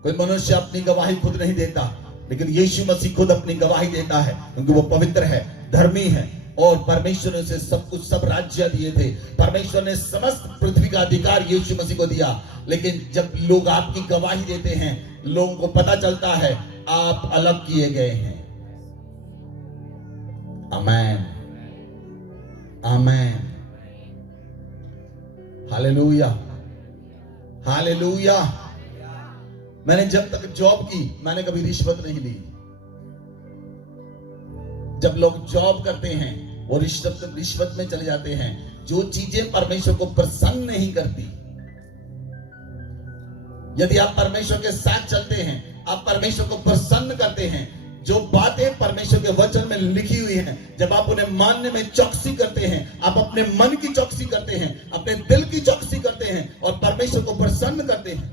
कोई मनुष्य अपनी गवाही खुद नहीं देता, लेकिन यीशु मसीह खुद अपनी गवाही देता है, क्योंकि वो पवित्र है, धर्मी है, और परमेश्वर ने उसे सब कुछ, सब राज्य दिए थे। परमेश्वर ने समस्त पृथ्वी का अधिकार यीशु मसीह को दिया। लेकिन जब लोग आपकी गवाही देते हैं, लोगों को पता चलता है आप अलग किए गए हैं। आमीन, आमेन। हालेलुया, हालेलुया। मैंने जब तक जॉब की मैंने कभी रिश्वत नहीं ली। जब लोग जॉब करते हैं वो रिश्वत में चले जाते हैं। जो चीजें परमेश्वर को प्रसन्न नहीं करती, यदि आप परमेश्वर के साथ चलते हैं, आप परमेश्वर को प्रसन्न करते हैं, जो बातें परमेश्वर के वचन में लिखी हुई हैं, जब आप उन्हें मानने में चौकसी करते हैं, आप अपने मन की चौकसी करते हैं, अपने दिल की चौकसी करते हैं और परमेश्वर को प्रसन्न करते हैं।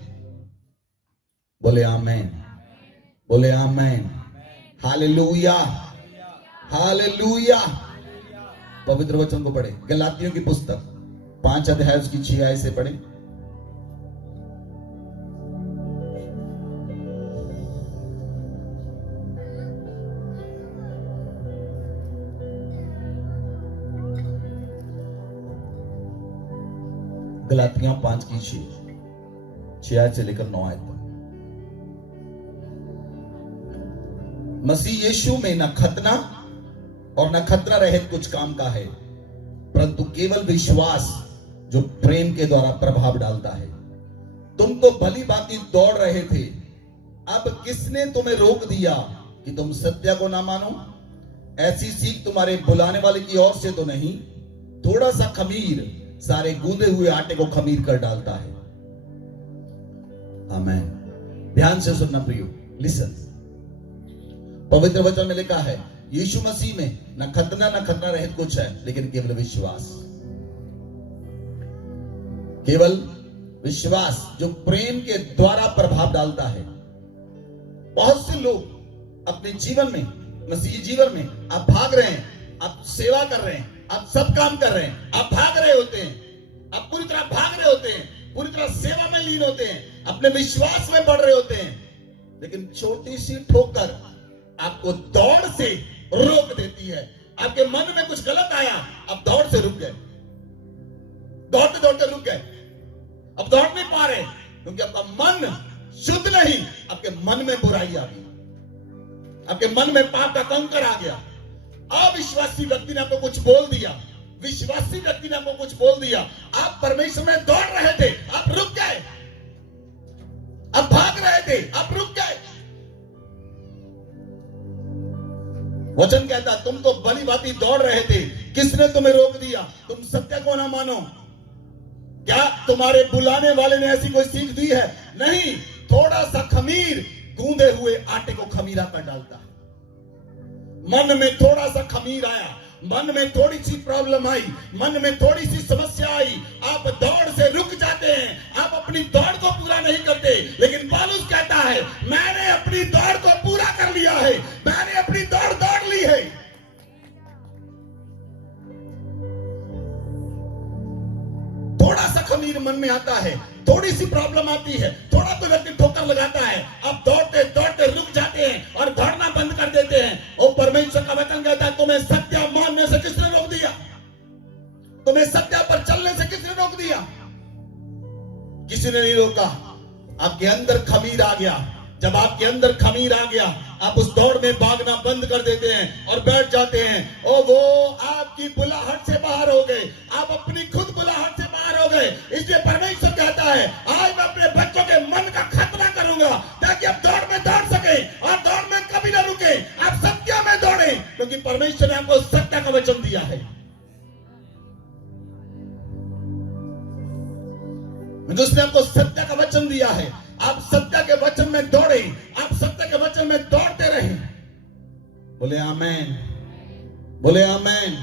बोले आमेन, बोले आमेन। हालेलुया, हालेलुया। पवित्र वचन को पढ़े, गलातियों की पुस्तक 5 अध्याय उसकी 6 आयत से पढ़े। गलातियां 5 की 6 आयत से लेकर 9 आयत तक। मसीह यीशु में न खतना और न खतरा रहित कुछ काम का है, परंतु केवल विश्वास जो प्रेम के द्वारा प्रभाव डालता है। तुम तो भली भांति दौड़ रहे थे, अब किसने तुम्हें रोक दिया कि तुम सत्य को ना मानो? ऐसी सीख तुम्हारे बुलाने वाले की ओर से तो नहीं। थोड़ा सा खमीर सारे गूंदे हुए आटे को खमीर कर डालता है। आमेन। ध्यान से सुनना प्रियो, लिसन। पवित्र वचन में लिखा है यीशु मसीह में न खतना रहित कुछ है, लेकिन केवल विश्वास। केवल विश्वास जो प्रेम के द्वारा प्रभाव डालता है। बहुत से लोग अपने जीवन में, मसीही जीवन में आप भाग रहे हैं, आप सेवा कर रहे हैं, आप सब काम कर रहे हैं, आप भाग रहे होते हैं, आप पूरी तरह भाग रहे होते हैं, पूरी तरह सेवा में लीन होते हैं, अपने विश्वास में बढ़ रहे होते हैं, लेकिन छोटी सी ठोकर आपको दौड़ से रोक देती है। आपके मन में कुछ गलत आया, अब दौड़ से रुक गए, दौड़ते दौड़ते रुक गए, अब दौड़ नहीं पा रहे क्योंकि आपका मन शुद्ध नहीं। आपके मन में बुराई आ गई, आपके मन में पाप का कंकर आ गया। अविश्वासी व्यक्ति ने आपको कुछ बोल दिया, विश्वासी व्यक्ति ने आपको कुछ बोल दिया, आप परमेश्वर में दौड़ रहे थे, आप रुक गए, आप भाग रहे थे, आप रुक गए। वचन कहता तुम तो भली भांति दौड़ रहे थे, किसने तुम्हें रोक दिया तुम सत्य को ना मानो? क्या तुम्हारे बुलाने वाले ने ऐसी कोई सीख दी है? नहीं। थोड़ा सा खमीर गूंदे हुए आटे को खमीरा कर डालता है। मन में थोड़ा सा खमीर आया, मन में थोड़ी सी प्रॉब्लम आई, मन में थोड़ी सी समस्या आई, आप दौड़ से रुक जाते हैं, आप अपनी दौड़ को पूरा नहीं करते। लेकिन पौलुस कहता है मैंने अपनी दौड़ को पूरा कर लिया है, मैंने अपनी दौड़ दौड़ ली है। थोड़ा सा खमीर मन में आता है, थोड़ी सी प्रॉब्लम आती है, थोड़ा तो व्यक्ति ठोकर लगाता है, आप दौड़ते दौड़ते रुक जाते हैं और दौड़ना बंद कर देते हैं। और परमेश्वर का वचन कहता है तुम्हें सत्य मानने से किसने रोक दिया? तुम्हें सत्य पर चलने से किसने रोक दिया? किसी ने नहीं रोका। आपके अंदर खमीर आ गया। जब आपके अंदर खमीर आ गया, आप उस दौड़ में भागना बंद कर देते हैं और बैठ जाते हैं। ओ वो आपकी बुलाहट से बाहर हो गए, आप अपनी खुद बुलाहट से बाहर हो गए। इसलिए परमेश्वर कहता है आज मैं अपने बच्चों के मन का खतना करूंगा ताकि आप दौड़ में दौड़ सके और दौड़ में कभी ना रुके, आप सत्य में दौड़े, क्योंकि परमेश्वर ने आपको सत्य का वचन दिया है। उसने आपको सत्य का वचन दिया है, आप सत्य के वचन में दौड़े, आप सत्य के वचन में दौड़ते रहे। बोले आमेन, बोले आमेन।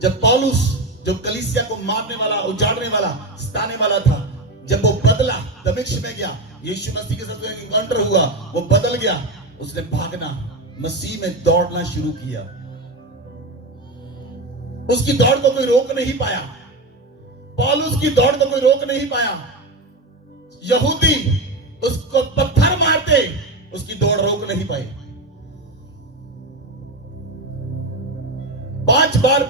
जब पौलुस जो कलीसिया को मारने वाला, उजाड़ने वाला, सताने वाला था, जब वो बदला, दमिश्क में गया, यीशु मसीह के साथ एनकाउंटर हुआ, वो बदल गया, उसने भागना, मसीह में दौड़ना शुरू किया। उसकी दौड़ को कोई रोक नहीं पाया, पौलुस की दौड़ को कोई रोक नहीं पाया। यहूदी उसको पत्थर मारते, उसकी दौड़ रोक नहीं पाए। 5 बार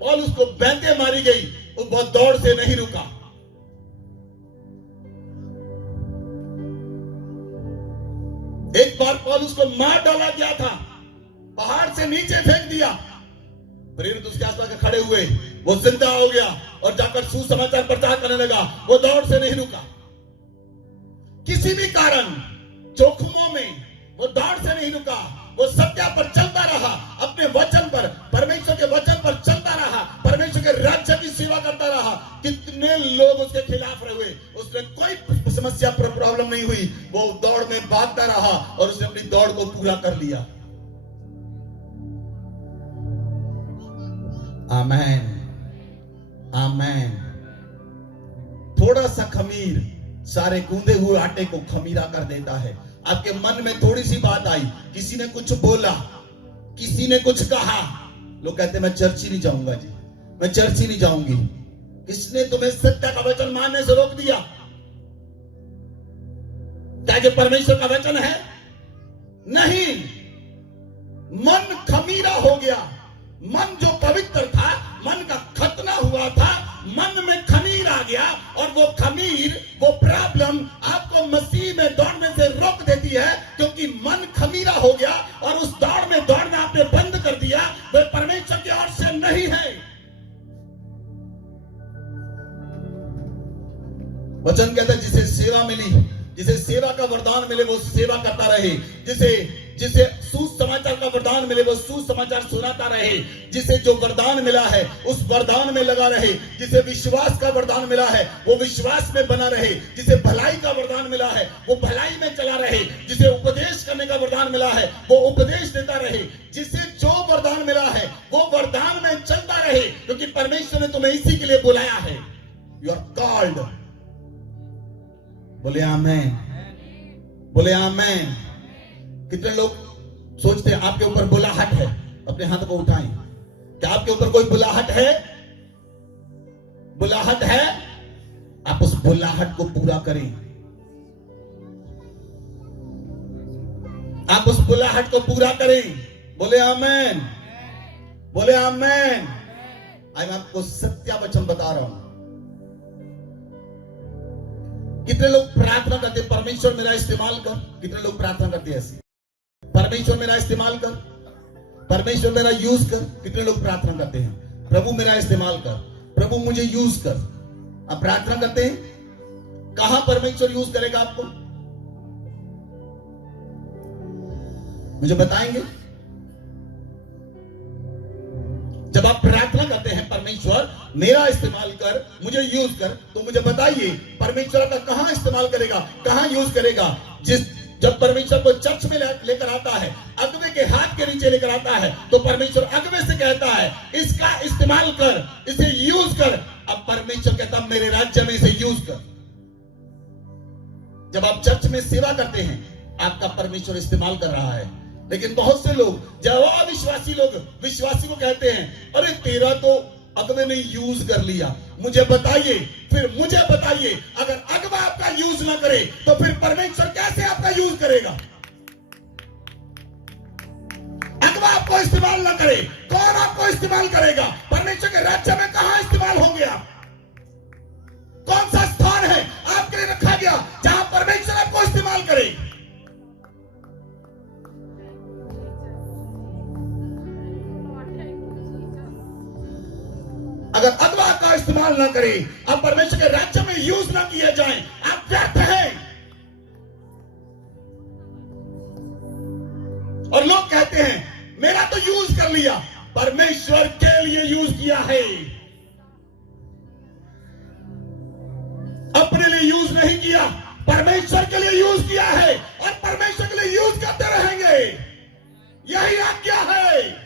पौलुस को बैंते मारी गई, वो दौड़ से नहीं रुका। एक बार पौलुस को मार डाला गया था, पहाड़ से नीचे फेंक दिया, प्रेरित उसके आसपास के खड़े हुए, वो जिंदा हो गया और जाकर सुसमाचार प्रचार करने लगा। वो दौड़ से नहीं रुका, किसी भी कारण जोखिमों में वो दौड़ से नहीं रुका। वो सत्य पर चलता रहा, अपने वचन पर, परमेश्वर के वचन पर चलता रहा, परमेश्वर के राज्य की सेवा करता रहा। कितने लोग उसके खिलाफ रहे, उसने कोई समस्या पर प्रॉब्लम नहीं हुई। वो दौड़ में भागता रहा और उसने अपनी दौड़ को पूरा कर लिया। आमेन, आमेन। थोड़ा सा खमीर सारे गूंदे हुए आटे को खमीरा कर देता है। आपके मन में थोड़ी सी बात आई, किसी ने कुछ बोला, किसी ने कुछ कहा, लोग कहते मैं चर्च ही नहीं जाऊंगा जी, मैं चर्च ही नहीं जाऊंगी। किसने तुम्हें सत्य का वचन मानने से रोक दिया? क्या ये परमेश्वर का वचन है? नहीं। मन खमीरा हो गया। मन जो पवित्र था, मन का खतना हुआ था, मन में खमीर आ गया और वो खमीर, वो प्रॉब्लम आपको मसीह में दौड़ने से रोक देती है, क्योंकि मन खमीरा हो गया और उस दौड़ में दौड़ना आपने बंद कर दिया। वो परमेश्वर की ओर से नहीं है। वचन कहता है जिसे सेवा मिली, जिसे सेवा का वरदान मिले वो सेवा करता रहे, जिसे सुसमाचार का वरदान मिले वो सुसमाचार सुनाता रहे, जिसे जो वरदान मिला है उस वरदान में लगा रहे, जिसे विश्वास का वरदान मिला है वो विश्वास में बना रहे, जिसे भलाई का वरदान मिला है वो भलाई में चला रहे, जिसे उपदेश करने का वरदान मिला है वो उपदेश देता रहे, जिसे जो वरदान मिला है वो वरदान में चलता रहे, क्योंकि परमेश्वर ने तुम्हें इसी के लिए बुलाया है। You are called. बोले आमेन, बोले आमेन। कितने लोग सोचते हैं आपके ऊपर बुलाहट है? अपने हाथ को उठाएं। क्या आपके ऊपर कोई बुलाहट है? बुलाहट है? आप उस बुलाहट को पूरा करें। आप उस बुलाहट को पूरा करें। बोले आमेन, बोले आमेन। आज मैं आपको सत्य वचन बता रहा हूं। कितने लोग प्रार्थना करते, परमेश्वर मेरा इस्तेमाल कर? कितने लोग प्रार्थना करते हैं ऐसे, परमेश्वर मेरा इस्तेमाल कर, परमेश्वर मेरा यूज कर? कितने लोग प्रार्थना करते हैं, प्रभु मेरा इस्तेमाल कर, प्रभु मुझे यूज कर? आप प्रार्थना करते हैं, कहां परमेश्वर यूज करेगा आपको? मुझे बताएंगे? जब आप प्रार्थना करते हैं परमेश्वर मेरा इस्तेमाल कर, मुझे यूज कर, तो मुझे बताइए परमेश्वर का कहां इस्तेमाल करेगा, कहां यूज करेगा? जब परमेश्वर को चर्च में लेकर आता है, अगवे के हाथ के नीचे लेकर आता है, तो परमेश्वर अगवे से कहता है इसका इस्तेमाल कर, इसे यूज कर। अब परमेश्वर कहता मेरे राज्य में इसे यूज कर। जब आप चर्च में सेवा करते हैं, आपका परमेश्वर इस्तेमाल कर रहा है। लेकिन बहुत से लोग, जब अविश्वासी लोग विश्वासी को कहते हैं अरे तेरा तो अगवे ने यूज कर लिया। मुझे बताइए, फिर मुझे बताइए, अगर अगवा आपका यूज ना करे तो फिर परमेश्वर कैसे आपका यूज करेगा? अगवा आपको इस्तेमाल ना करे, कौन आपको इस्तेमाल करेगा? परमेश्वर के राज्य में कहां इस्तेमाल हो गया? कौन सा स्थान है आपके लिए रखा गया जहां परमेश्वर आपको इस्तेमाल करे? अगर अगवा का इस्तेमाल ना करें, आप परमेश्वर के राज्य में यूज ना किए जाएं, आप व्यर्थ हैं। और लोग कहते हैं मेरा तो यूज कर लिया, परमेश्वर के लिए यूज किया है, अपने लिए यूज नहीं किया, परमेश्वर के लिए यूज किया है और परमेश्वर के लिए यूज करते रहेंगे। यही आज्ञा है।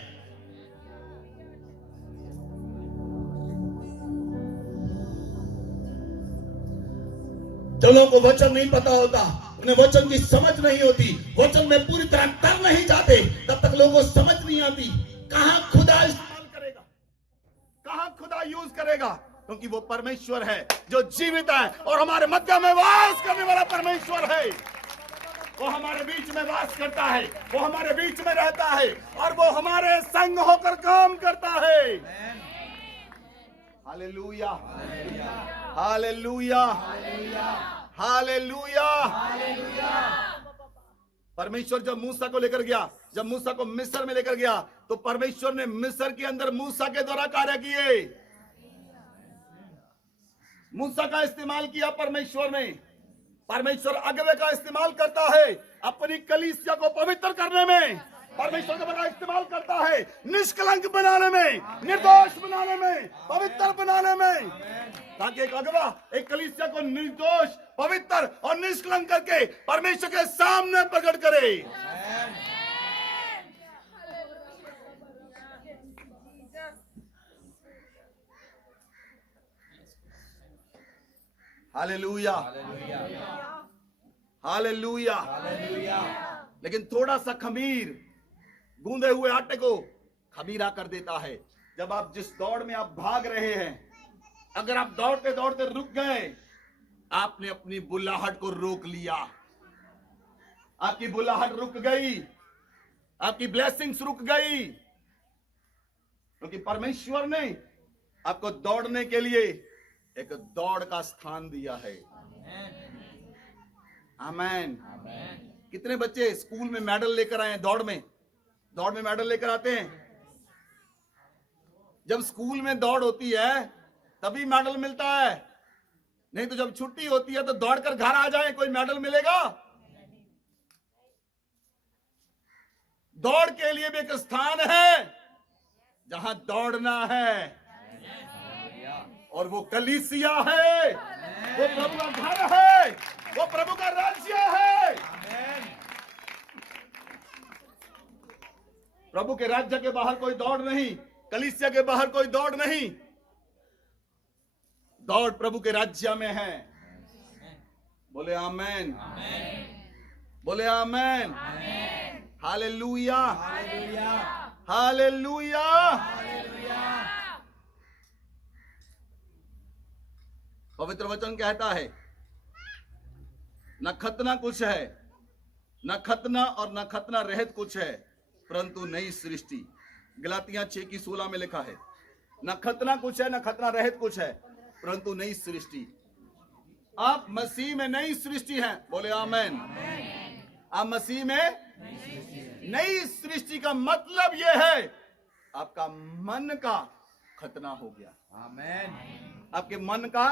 जो लोगों को वचन नहीं पता होता, उन्हें वचन की समझ नहीं होती, वचन में पूरी तरह तर नहीं जाते, तब तक लोगों को समझ नहीं आती कहां खुदा इस्तेमाल करेगा, कहां खुदा यूज करेगा। क्योंकि वो परमेश्वर है जो जीवित है और हमारे मध्य में वास करने वाला परमेश्वर है। वो हमारे बीच में वास करता है, वो हमारे बीच में रहता है और वो हमारे संग होकर काम करता है। Hallelujah, hallelujah, hallelujah. परमेश्वर जब मूसा को लेकर गया, जब मूसा को मिस्र में लेकर गया, तो परमेश्वर ने मिस्र के अंदर मूसा के द्वारा कार्य किए। मूसा का इस्तेमाल किया परमेश्वर ने। परमेश्वर अगवे का इस्तेमाल करता है अपनी कलीसिया को पवित्र करने में। परमेश्वर का बड़ा इस्तेमाल करता है निष्कलंक बनाने में, निर्दोष बनाने में, पवित्र बनाने में, ताकि एक अगवा एक कलीसिया को निर्दोष, पवित्र और निष्कलंक करके परमेश्वर के सामने प्रकट करे। Hallelujah, hallelujah. लेकिन थोड़ा सा खमीर गूंदे हुए आटे को खमीरा कर देता है। जब आप जिस दौड़ में आप भाग रहे हैं, अगर आप दौड़ते दौड़ते रुक गए, आपने अपनी बुलाहट को रोक लिया, आपकी बुलाहट रुक गई, आपकी ब्लेसिंग्स रुक गई, क्योंकि परमेश्वर ने आपको दौड़ने के लिए एक दौड़ का स्थान दिया है। आमीन। कितने बच्चे स्कूल में मेडल लेकर आए हैं? दौड़ में मेडल लेकर आते हैं। जब स्कूल में दौड़ होती है तभी मेडल मिलता है, नहीं तो जब छुट्टी होती है तो दौड़कर घर आ जाए, कोई मेडल मिलेगा? दौड़ के लिए भी एक स्थान है जहां दौड़ना है, और वो कलीसिया है, वो प्रभु का घर है, वो प्रभु का राज्य है। प्रभु के राज्य के बाहर कोई दौड़ नहीं, कलीसिया के बाहर कोई दौड़ नहीं। दौड़ प्रभु के राज्य में है। बोले आमेन, बोले आमेन, हालेलुया, हालेलुया। पवित्र वचन कहता है न खतना कुछ है, न खतना और न खतना रहित कुछ है, परंतु नई सृष्टि। गलातियां 6:16 में लिखा है न खतना कुछ है, न खतना रहित कुछ है, परंतु नई सृष्टि। आप मसीह में नई सृष्टि हैं। बोले आमेन। आप मसीह में नई सृष्टि का मतलब यह है आपका मन का खतना हो गया। आमेन। आपके मन का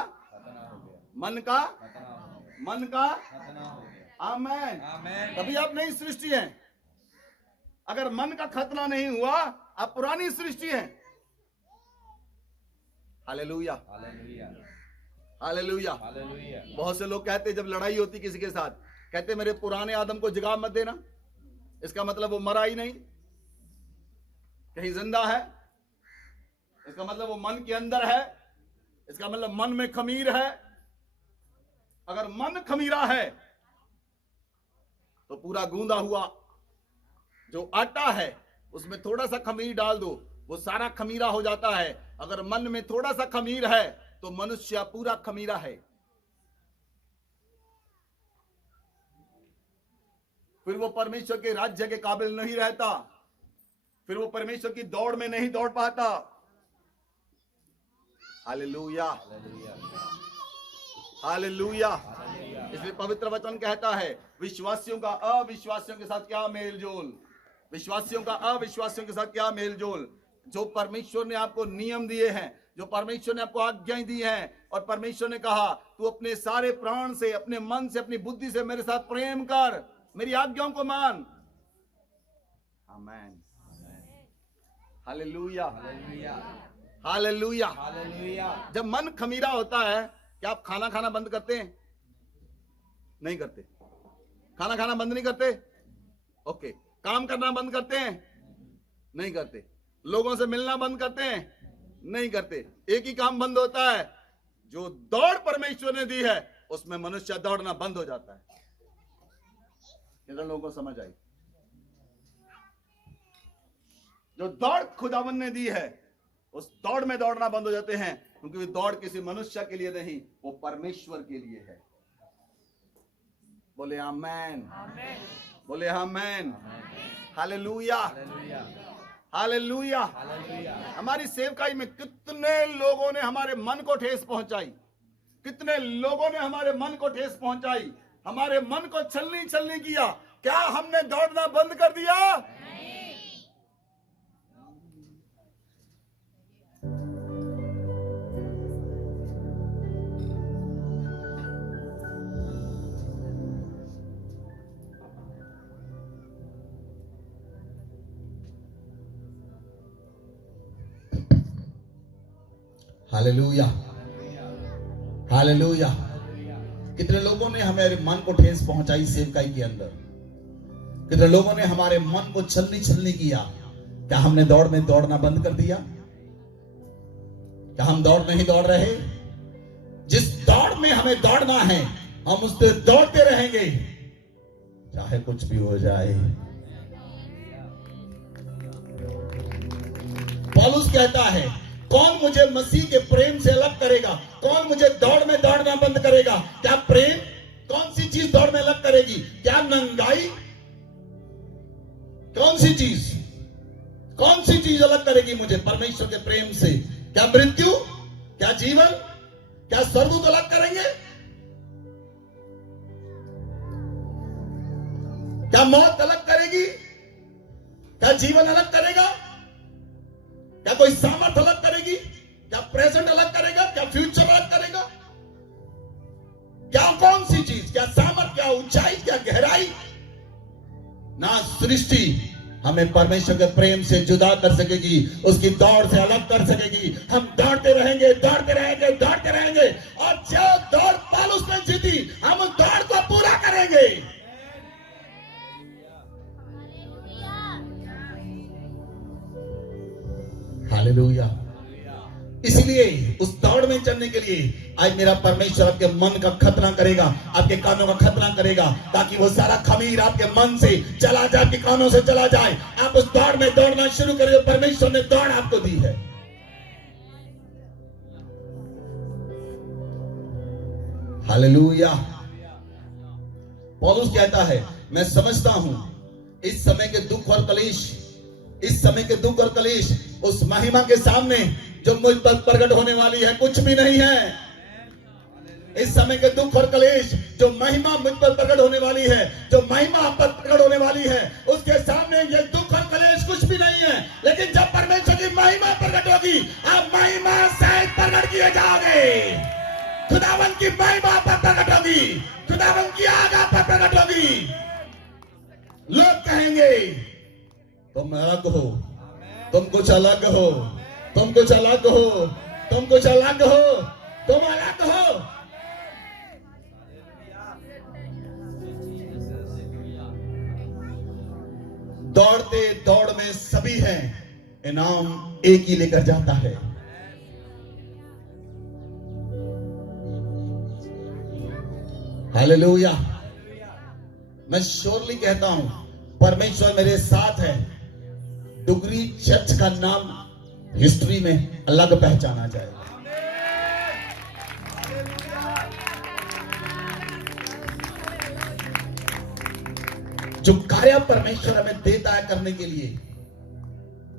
आमेन। तभी आप नई सृष्टि हैं। अगर मन का खतना नहीं हुआ, आप पुरानी सृष्टि हैं। Hallelujah, hallelujah. बहुत से लोग कहते जब लड़ाई होती किसी के साथ, कहते मेरे पुराने आदम को जगा मत देना। इसका मतलब वो मरा ही नहीं, कहीं जिंदा है। इसका मतलब वो मन के अंदर है, इसका मतलब मन में खमीर है। अगर मन खमीरा है तो पूरा गूंदा हुआ जो आटा है उसमें थोड़ा सा खमीर डाल दो, वो सारा खमीरा हो जाता है। अगर मन में थोड़ा सा खमीर है तो मनुष्य पूरा खमीरा है। फिर वो परमेश्वर के राज्य के काबिल नहीं रहता, फिर वो परमेश्वर की दौड़ में नहीं दौड़ पाता। Hallelujah, hallelujah. इसलिए पवित्र वचन कहता है विश्वासियों का अविश्वासियों के साथ क्या मेलजोल, विश्वासियों का अविश्वासियों के साथ क्या मेलजोल। जो परमेश्वर ने आपको नियम दिए हैं, जो परमेश्वर ने आपको आज्ञाएं दी हैं, और परमेश्वर ने कहा तू अपने सारे प्राण से, अपने मन से, अपनी बुद्धि से मेरे साथ प्रेम कर, मेरी आज्ञाओं को मान। आमेन। हालेलुया, हालेलुया। जब मन खमीरा होता है, क्या आप खाना खाना बंद करते हैं? नहीं करते। खाना खाना बंद नहीं करते। ओके। काम करना बंद करते हैं? नहीं करते। लोगों से मिलना बंद करते हैं? नहीं करते। एक ही काम बंद होता है, जो दौड़ परमेश्वर ने दी है उसमें मनुष्य दौड़ना बंद हो जाता है। इधर लोगों को समझ आई? जो दौड़ खुदावन ने दी है उस दौड़ में दौड़ना बंद हो जाते हैं, क्योंकि वो दौड़ किसी मनुष्य के लिए नहीं, वो परमेश्वर के लिए है। बोले आमेन, बोले आमेन, हालेलुया, हालेलुया। हमारी सेवकाई में कितने लोगों ने हमारे मन को ठेस पहुंचाई, कितने लोगों ने हमारे मन को ठेस पहुंचाई, हमारे मन को छलनी छलनी किया, क्या हमने दौड़ना बंद कर दिया? Hallelujah, hallelujah. कितने लोगों ने हमारे मन को ठेस पहुंचाई सेवकाई के अंदर, कितने लोगों ने हमारे मन को छलनी छलनी किया। क्या हमने दौड़ में दौड़ना बंद कर दिया? क्या हम दौड़ नहीं दौड़ रहे? जिस दौड़ में हमें दौड़ना है हम उससे दौड़ते रहेंगे, चाहे कुछ भी हो जाए। पौलुस कहता है, कौन मुझे मसीह के प्रेम से अलग करेगा? कौन मुझे दौड़ में दौड़ना बंद करेगा? क्या प्रेम? कौन सी चीज दौड़ में अलग करेगी? क्या नंगाई? कौन सी चीज, कौन सी चीज अलग करेगी मुझे परमेश्वर के प्रेम से? क्या मृत्यु? क्या जीवन? क्या स्वर्गदूत अलग करेंगे? क्या मौत अलग करेगी? क्या जीवन अलग करेगा? क्या कोई सामर्थ अलग करेगी? क्या प्रेजेंट अलग करेगा? क्या फ्यूचर अलग करेगा? क्या कौन सी चीज? क्या सामर्थ? क्या ऊंचाई? क्या गहराई? ना सृष्टि हमें परमेश्वर के प्रेम से जुदा कर सकेगी, उसकी दौड़ से अलग कर सकेगी। हम दौड़ते रहेंगे, दौड़ते रहेंगे, दौड़ते रहेंगे, और जो दौड़ पौलुस ने जीती, हम उस दौड़ को पूरा करेंगे। हालेलुया। इसलिए उस दौड़ में चलने के लिए आज मेरा परमेश्वर आपके मन का खतना करेगा, आपके कानों का खतना करेगा, ताकि वो सारा खमीर आपके मन से चला जाए, आपके कानों से चला जाए। आप उस दौड़ में दौड़ना शुरू करें। परमेश्वर ने दौड़ आपको दी है। हालेलुया। पौलुस कहता है, मैं समझता हूं इस समय के दुख और कलेश, इस समय के दुख और कलेश उस महिमा के सामने जो मुझ पर प्रकट होने वाली है कुछ भी नहीं है। इस समय के दुख और कलेश, जो महिमा मुझ पर प्रकट होने वाली है, जो महिमा आप पर प्रकट होने वाली है, उसके सामने ये दुख और कलेश कुछ भी नहीं है। लेकिन जब परमेश्वर की महिमा प्रकट होगी, आप महिमा सहित प्रकट किए जाओगे। खुदावन की महिमा पर प्रकट होगी, खुदावन की आग आप पर प्रकट होगी। लोग कहेंगे तुम अलग हो, तुम कुछ अलग हो, तुम कुछ अलग हो, तुम कुछ अलग हो, तुम अलग हो। दौड़ते दौड़ में सभी हैं, इनाम एक ही लेकर जाता है। हालेलुया। मैं श्योरली कहता हूं, परमेश्वर मेरे साथ है। डुगरी चर्च का नाम हिस्ट्री में अलग पहचाना जाएगा। जो कार्य परमेश्वर हमें देता है करने के लिए,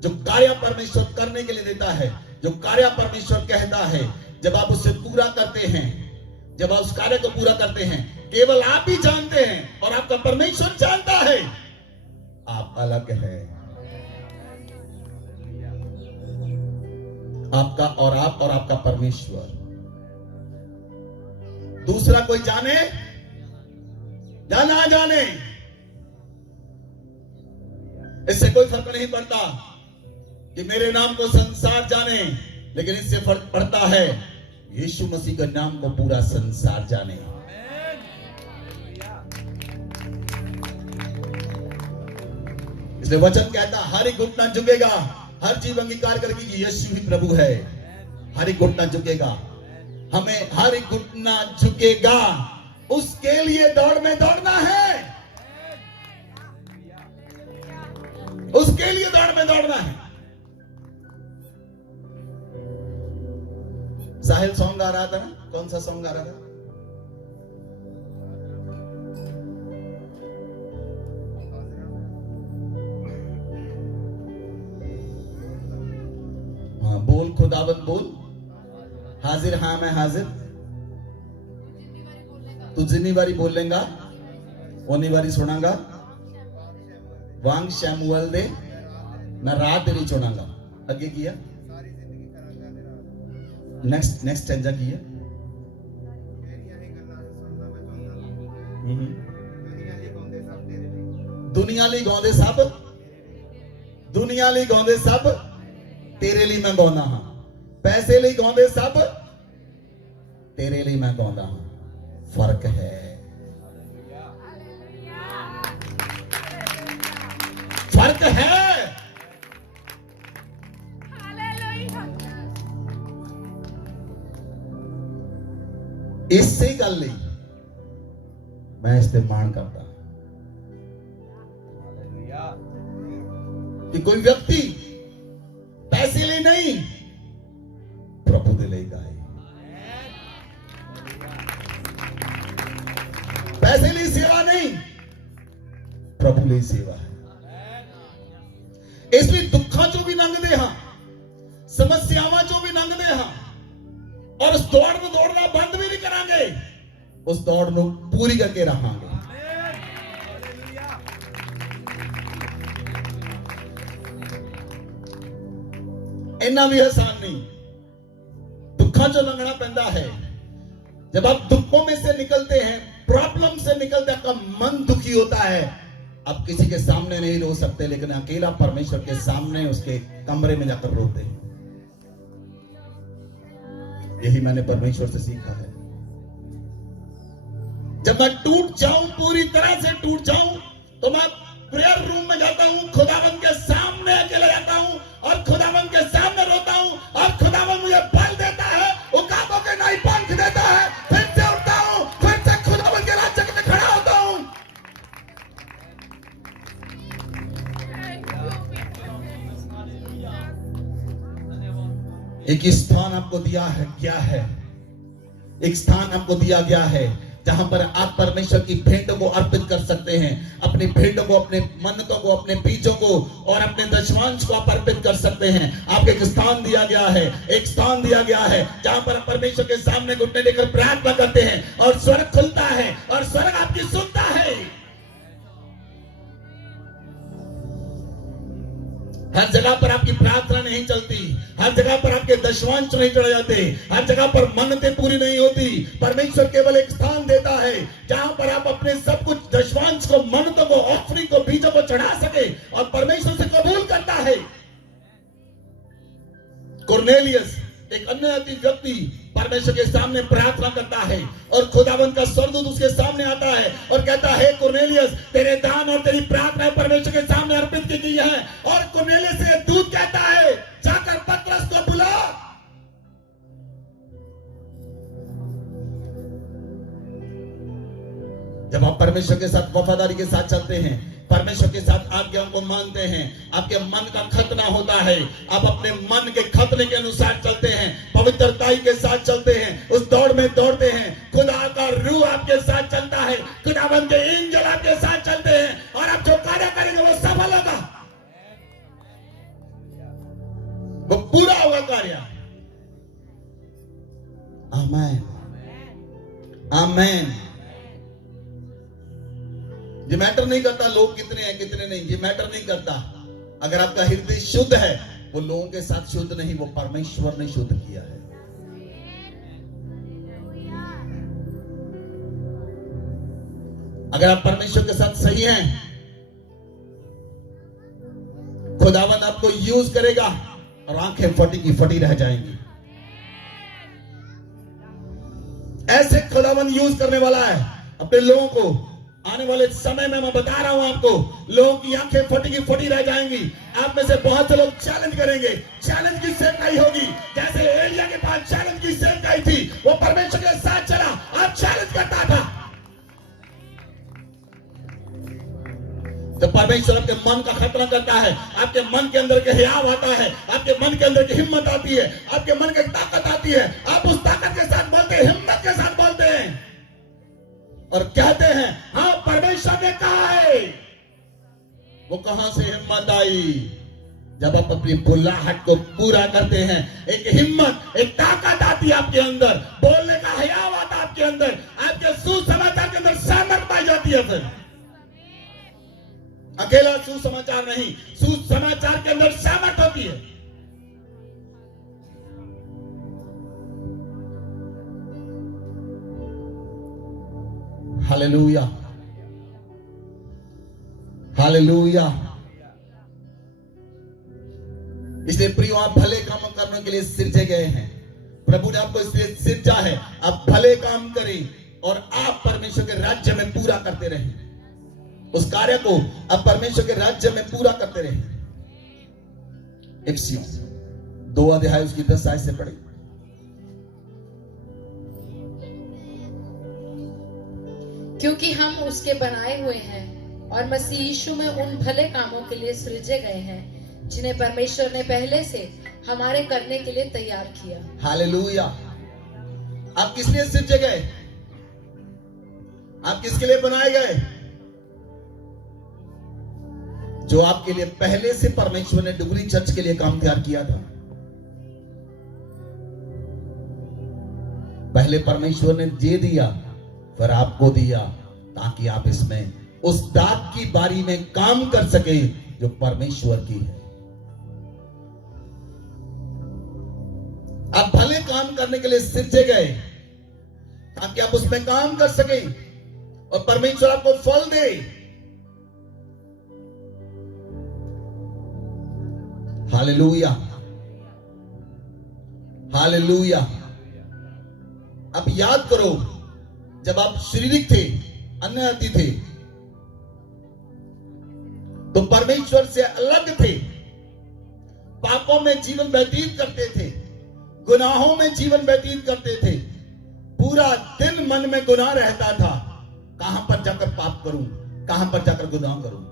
जो कार्य परमेश्वर करने के लिए देता है, जो कार्य परमेश्वर कहता है, जब आप उसे पूरा करते हैं, जब आप उस कार्य को पूरा करते हैं, केवल आप ही जानते हैं और आपका परमेश्वर जानता है आप अलग हैं। आपका और आप और आपका परमेश्वर। दूसरा कोई जाने या ना जाने, इससे कोई फर्क नहीं पड़ता कि मेरे नाम को संसार जाने, लेकिन इससे फर्क पड़ता है यीशु मसीह के नाम को पूरा संसार जाने। इसलिए वचन कहता हर एक घुटना झुकेगा, हर जीव अंगीकार करेगी कि यीशु ही प्रभु है। हर एक घुटना झुकेगा, हमें हर एक घुटना झुकेगा। उसके लिए दौड़ में दौड़ना है, उसके लिए दौड़ में दौड़ना है। साहिल सॉन्ग आ रहा था ना, कौन सा सॉन्ग आ रहा था? हाँ बोल, खुदावंद बोल, हाजिर हाँ मैं हाजिर। तू जिन्नी बारी बोल लेगा उन्नी बारी सुनागा। वांग शैमुअल दे मैं रात तेरी चुनांगा। अगे किया नेक्स्ट स्टैंजा किया दुनिया ਲਈ ਗਾਉਂਦੇ ਸਭ ਤੇਰੇ ਲਈ ਮੈਂ ਗਾਉਂਦਾ ਹਾਂ। ਪੈਸੇ ਲਈ ਗਾਉਂਦੇ ਸਭ ਤੇਰੇ ਲਈ ਮੈਂ ਗਾਉਂਦਾ ਹਾਂ। फर्क है, फर्क है। इसे गल नहीं मैं इस्तेमाल करता कि कोई व्यक्ति पैसे लिए नहीं प्रभु दे लिए गाए, पैसे लिए सेवा नहीं प्रभु लिए सेवा है। इसलिए दुखा चो भी लंघते हाँ, समस्यावां चो भी लंघते हाँ और उस दौड़ में दौड़ना बंद भी नहीं करांगे, उस दौड़ में पूरी करके रहांगे। इन्ना भी आसान नहीं, दुखा चो लंघना पैंदा है। जब आप दुखों में से निकलते हैं, प्रॉब्लम से निकलते, आपका मन दुखी होता है। आप किसी के सामने नहीं रो सकते, लेकिन अकेला परमेश्वर के सामने उसके कमरे में जाकर रोते हैं। यही मैंने परमेश्वर से सीखा है। जब मैं टूट जाऊं, पूरी तरह से टूट जाऊं, तो मैं प्रेयर रूम में जाता हूं, खुदावंद के सामने अकेले जाता हूं और खुदावंद के सामने रोता हूं और खुदावंद मुझे बल देता है, उकाबों के नई पंख देता है, फिर से उठता हूं, फिर से खुदावंद के राज्य में खड़ा होता हूं। एक स्थान आपको दिया है, क्या है? एक स्थान आपको दिया गया है जहां पर आप परमेश्वर की भेंटों को अर्पित कर सकते हैं। अपनी भेंटों को, अपने मन्नतों को, अपने बीजों को और अपने दशमांश को आप अर्पित कर सकते हैं। आपको एक स्थान दिया गया है, एक स्थान दिया गया है जहां पर आप परमेश्वर के सामने घुटने लेकर प्रार्थना करते हैं और स्वर्ग खुलता है और स्वर्ग आपकी सुनता है। हर जगह पर आपकी प्रार्थना नहीं चलती, हर जगह पर आपके दशमांश नहीं चढ़े जाते, हर जगह पर मन्नतें पूरी नहीं होती। परमेश्वर केवल एक स्थान देता है जहां पर आप अपने सब कुछ दशमांश को, मन्नतों को, ऑफरिंग को, बीजों को चढ़ा सके और परमेश्वर से कबूल करता है। कुरनेलियस, एक अन्य व्यक्ति, परमेश्वर के सामने प्रार्थना करता है और खुदावंद का स्वर्गदूत उसके सामने आता है और कहता है, कुरनेलियस, तेरे दान और तेरी प्रार्थना परमेश्वर के सामने अर्पित की गई है। और कुरनेलियस से दूत कहता है, जाकर पतरस को बुला। जब आप परमेश्वर के साथ वफादारी के साथ चलते हैं, परमेश्वर के साथ आज्ञाओं को मानते हैं, आपके मन का खतना होता है, आप अपने मन के खतने के अनुसार चलते हैं, पवित्रताई के साथ चलते हैं, उस दौड़ में दौड़ते हैं, खुदा का रूह आपके साथ चलता है, खुदावंद के एंजल आपके साथ चलते हैं और आप जो कार्य करेंगे वो सफल होगा, वो पूरा होगा कार्य। आमीन, आमीन। ये मैटर नहीं करता लोग कितने हैं कितने नहीं, ये मैटर नहीं करता। अगर आपका हृदय शुद्ध है, वो लोगों के साथ शुद्ध नहीं, वो परमेश्वर ने शुद्ध किया है। अगर आप परमेश्वर के साथ सही हैं, खुदावंद आपको यूज करेगा और आंखें फटी की फटी रह जाएंगी। ऐसे खुदावंद यूज करने वाला है अपने लोगों को। आने वाले समय में मैं बता रहा हूं आपको, लोगों की आंखें फटी की फटी रह जाएंगी। आप में से बहुत से लोग चैलेंज करेंगे। चैलेंज की सेवकाई होगी, जैसे एलिया के पास चैलेंज की सेवकाई थी, वो परमेश्वर के साथ चला और चैलेंज करता था। जब परमेश्वर आपके मन का खतना करता है, आपके मन के अंदर के हियाव आता है, आपके मन के अंदर की हिम्मत आती है, आपके मन की ताकत आती है, आप उस ताकत के साथ बोलते हैं, हिम्मत के साथ बोलते हैं और कहते हैं, हाँ परमेश्वर ने कहा है। वो कहां से हिम्मत आई? जब आप अपनी बुलाहट को पूरा करते हैं, एक हिम्मत, एक ताकत आती है आपके अंदर, बोलने का हियाव आता है आपके अंदर, आपके सुसमाचार के अंदर सामर्थ पाई जाती है। फिर अकेला सुसमाचार नहीं, सुसमाचार के अंदर सामर्थ होती है। Hallelujah, hallelujah. इसलिए प्रियो, आप भले काम करने के लिए सिरजे गए हैं। प्रभु ने आपको इसलिए सिरजा है, आप भले काम करें और आप परमेश्वर के राज्य में पूरा करते रहें। उस कार्य को आप परमेश्वर के राज्य में पूरा करते रहें। इफिसियों 2 अध्याय उसकी 10 आयत से पढ़े। क्योंकि हम उसके बनाए हुए हैं और मसीह यीशु में उन भले कामों के लिए सृजे गए हैं जिन्हें परमेश्वर ने पहले से हमारे करने के लिए तैयार किया। हालेलुया। आप किस लिए सृजे गए? आप किसके लिए बनाए गए? जो आपके लिए पहले से परमेश्वर ने डुगरी चर्च के लिए काम तैयार किया था। पहले परमेश्वर ने दे दिया, फिर आपको दिया, ताकि आप इसमें उस दाग की बारी में काम कर सके जो परमेश्वर की है। आप भले काम करने के लिए सिरजे गए ताकि आप उसमें काम कर सके और परमेश्वर आपको फल दे। Hallelujah, hallelujah. आप याद करो, जब आप शारीरिक थे, अन्यजाति थे, तो परमेश्वर से अलग थे, पापों में जीवन व्यतीत करते थे, गुनाहों में जीवन व्यतीत करते थे। पूरा दिन मन में गुनाह रहता था, कहां पर जाकर पाप करूं, कहां पर जाकर गुनाह करूं।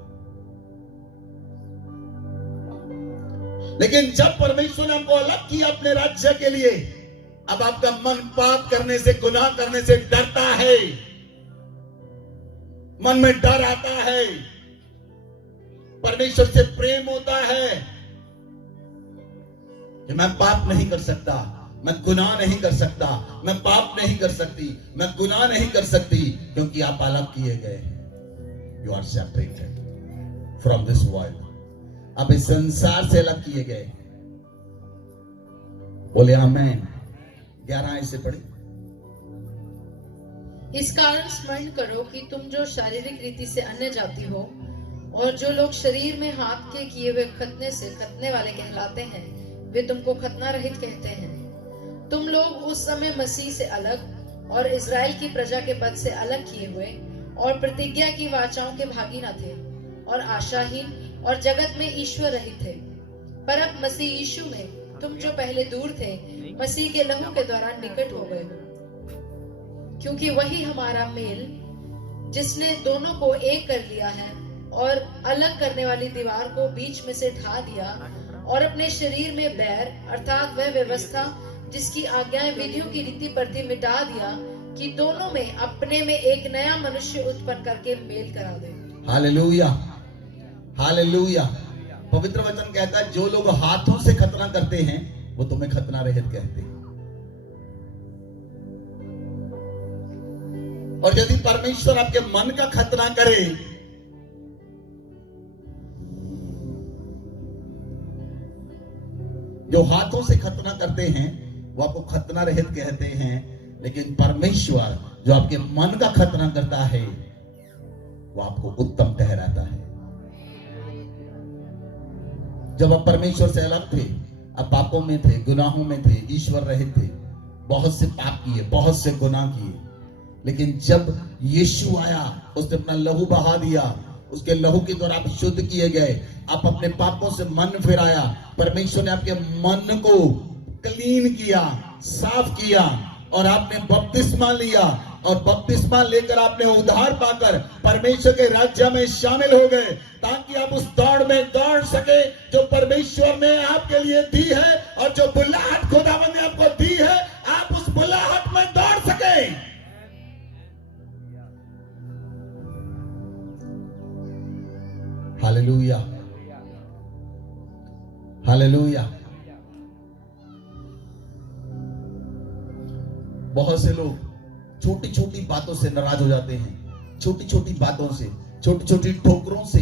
लेकिन जब परमेश्वर ने आपको अलग किया अपने राज्य के लिए, अब आपका मन पाप करने से, गुनाह करने से डरता है। मन में डर आता है, परमेश्वर से प्रेम होता है कि मैं पाप नहीं कर सकता, मैं गुनाह नहीं कर सकता, मैं पाप नहीं कर सकती, मैं गुनाह नहीं कर सकती, क्योंकि आप अलग किए गए हैं। You are separated from this world. आप इस संसार से अलग किए गए। बोले आमेन। 11 से पढ़े। इस कारण स्मरण करो कि तुम जो शारीरिक रीति से अन्य जाति हो और जो लोग शरीर में हाथ के किए हुए खतने से खतने वाले कहलाते हैं, वे तुमको खतना रहित कहते हैं। तुम लोग उस समय मसीह से अलग और इज़राइल की प्रजा के पद से अलग किए हुए और प्रतिज्ञा की वाचाओं के भागी न थे और आशाहीन और जगत में ईश्वर रहित थे। पर अब मसीह यीशु में तुम जो पहले दूर थे, मसीह के लहू के द्वारा निकट हो गए हो। क्योंकि वही हमारा मेल, जिसने दोनों को एक कर लिया है और अलग करने वाली दीवार को बीच में से ढा दिया और अपने शरीर में बैर अर्थात वह व्यवस्था जिसकी आज्ञाएं विधियों की रीति पर थी मिटा दिया, कि दोनों में अपने में एक नया मनुष्य उत्पन्न करके मेल करा दे। Hallelujah, hallelujah. पवित्र वचन कहता है, जो लोग हाथों से खतना करते हैं वो तुम्हें खतना रहित कहते हैं। और यदि परमेश्वर आपके मन का खतना करे, जो हाथों से खतना करते हैं वो आपको खतना रहित कहते हैं, लेकिन परमेश्वर जो आपके मन का खतना करता है वो आपको उत्तम ठहराता है। जब आप परमेश्वर से अलग थे, आप पापों में थे, गुनाहों में थे, ईश्वर रहित थे, बहुत से पाप किए, बहुत से गुनाह किए, लेकिन जब यीशु आया, उसने अपना लहू बहा दिया, उसके लहू के द्वारा आप शुद्ध किए गए, आप अपने पापों से मन फिराया, परमेश्वर ने आपके मन को क्लीन किया, साफ किया और आपने बपतिस्मा लिया और बपतिस्मा लेकर आपने उद्धार पाकर परमेश्वर के राज्य में शामिल हो गए, ताकि आप उस दौड़ में दौड़ सके जो परमेश्वर ने आपके लिए दी है, और जो बुलाहट खुदावंद ने आपको दी है, आप उस बुलाहट में दौड़ सके। Hallelujah, hallelujah. बहुत से लोग छोटी छोटी बातों से नाराज हो जाते हैं, छोटी छोटी बातों से, छोटी छोटी ठोकरों से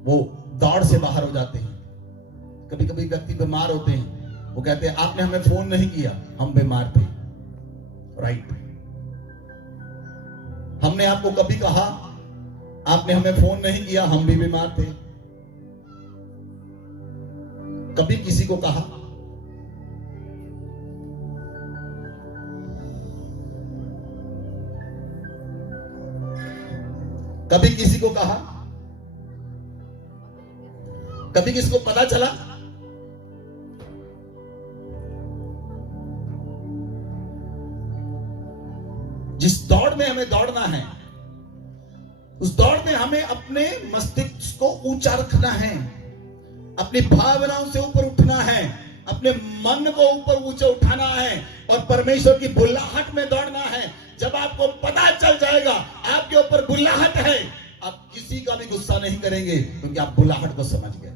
वो दौड़ से बाहर हो जाते हैं। कभी कभी व्यक्ति बीमार होते हैं, वो कहते हैं आपने हमें फोन नहीं किया, हम बीमार थे। राइट, हमने आपको कभी कहा आपने हमें फोन नहीं किया, हम भी बीमार थे? कभी किसी को कहा? कभी किसी को कहा? कभी किसी को पता चला? जिस दौड़ में हमें दौड़ना है, उस दौड़ में हमें अपने मस्तिष्क को ऊंचा रखना है, अपनी भावनाओं से ऊपर उठना है, अपने मन को ऊपर ऊंचा उठाना है और परमेश्वर की बुलाहट में दौड़ना है। जब आपको पता चल जाएगा आपके ऊपर बुलाहट है, आप किसी का भी गुस्सा नहीं करेंगे, क्योंकि आप बुलाहट को समझ गए।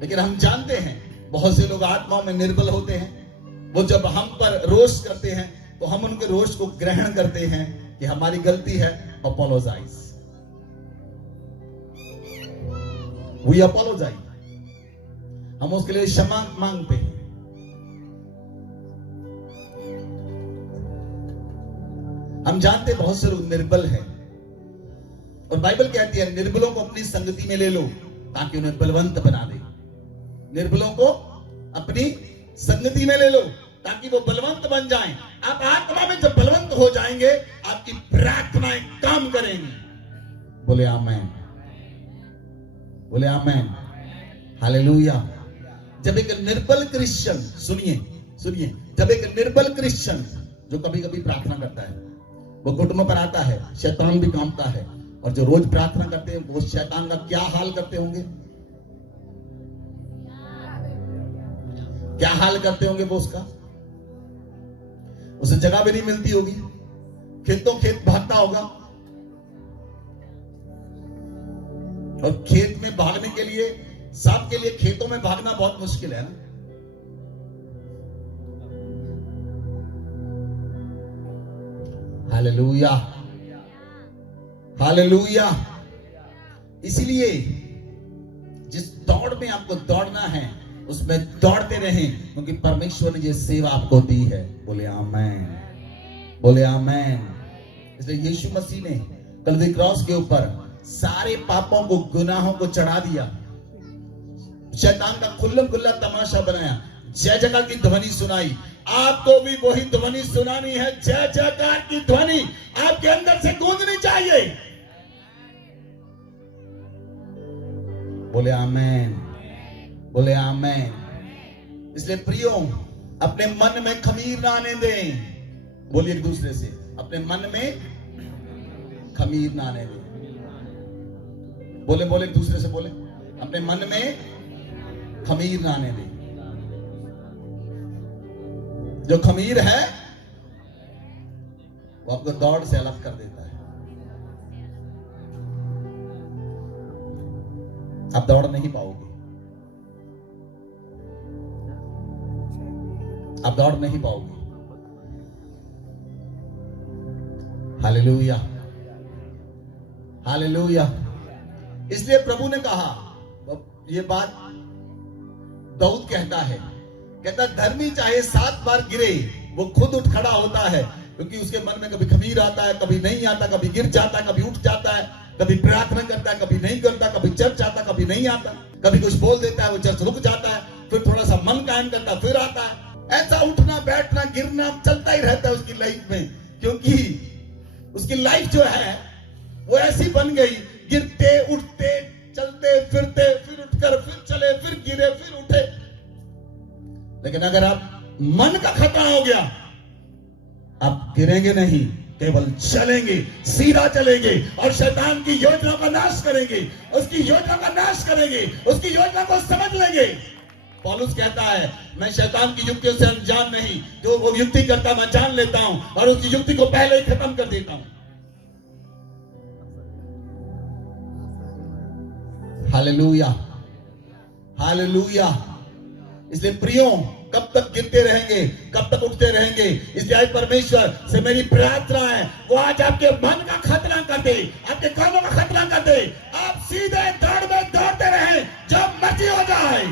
लेकिन हम जानते हैं बहुत से लोग आत्माओं में निर्बल होते हैं। वो जब हम पर रोष करते हैं तो हम उनके रोष को ग्रहण करते हैं कि हमारी गलती है, अपोलोजाइज, वी अपोलोजाइज, हम उसके लिए क्षमा मांगते हैं। हम जानते हैं बहुत से लोग निर्बल हैं और बाइबल कहती है निर्बलों को अपनी संगति में ले लो ताकि उन्हें बलवंत बना दे। निर्बलों को अपनी संगति में ले लो ताकि वो बलवंत बन जाएं। आप आत्मा में जब बलवंत हो जाएंगे, आपकी प्रार्थनाएं काम करेंगी। बोले आमेन, बोले आमेन, हालेलुया। जब एक निर्बल क्रिश्चियन, सुनिए, जब एक निर्बल क्रिश्चियन जो कभी कभी प्रार्थना करता है, वो घुटनों पर आता है, शैतान भी कांपता है, और जो रोज प्रार्थना करते हैं वो शैतान का क्या हाल करते होंगे, क्या हाल करते होंगे वो उसका? उसे जगह भी नहीं मिलती होगी, खेतों खेत भागता होगा। और खेत में भागने के लिए, सांप के लिए खेतों में भागना बहुत मुश्किल है ना। Hallelujah, hallelujah. इसीलिए जिस दौड़ में आपको दौड़ना है उसमें दौड़ते रहें, क्योंकि परमेश्वर ने ये सेवा आपको दी है। बोले आमेन, बोले आमेन। इसलिए यीशु मसीह ने कल्वरी क्रॉस के ऊपर सारे पापों को, गुनाहों को चढ़ा दिया, शैतान का खुल्लम खुल्ला तमाशा बनाया, जय जयकार की ध्वनि सुनाई। आपको भी वही ध्वनि सुनानी है, जय जयकार की ध्वनि आपके अंदर से गूंजनी चाहिए। बोले आमेन, बोले आमेन। इसलिए प्रियो, अपने मन में खमीर ना आने दें। बोलिए एक दूसरे से, अपने मन में खमीर ना आने दें। बोले बोले एक दूसरे से बोले, अपने मन में खमीर ना आने दें। जो खमीर है वो आपको दौड़ से अलग कर देता है। आप दौड़ नहीं पाओगे, आप दौड़ नहीं पाओगे। Hallelujah, hallelujah. इसलिए प्रभु ने कहा, ये बात दाऊद कहता है, कहता धर्मी चाहे 7 बार गिरे वो खुद उठ खड़ा होता है, क्योंकि उसके मन में कभी खमीर आता है, कभी नहीं आता, कभी गिर जाता है, कभी उठ जाता है, कभी प्रार्थना करता है, कभी नहीं करता, कभी चर्च आता, कभी नहीं आता, कभी कुछ बोल देता है, वो चर्च रुक जाता है, फिर थोड़ा सा मन कायम करता है, फिर आता है। ऐसा उठना बैठना गिरना चलता ही रहता है उसकी लाइफ में, क्योंकि उसकी लाइफ जो है वो ऐसी बन गई, गिरते उठते चलते फिरते, फिर उठकर फिर चले, फिर गिरे, फिर उठे। लेकिन अगर आप मन का खतरा हो गया, आप गिरेंगे नहीं, केवल चलेंगे, सीधा चलेंगे और शैतान की योजना का नाश करेंगे, उसकी योजना का नाश करेंगे, उसकी योजना को समझ लेंगे। पौलुस कहता है, मैं शैतान की युक्तियों से अनजान नहीं, जो वो युक्ति करता मैं जान लेता हूं और उसकी युक्ति को पहले ही खत्म कर देता हूं। Hallelujah, hallelujah. इसलिए प्रियो, कब तक गिरते रहेंगे, कब तक उठते रहेंगे? इसलिए आज परमेश्वर से मेरी प्रार्थना है, वो आज आपके मन का खतना कर दे, आपके कामों का खतना कर दे। आप सीधे दौड़ में दौड़ते रहे, जब मर्जी हो जाए।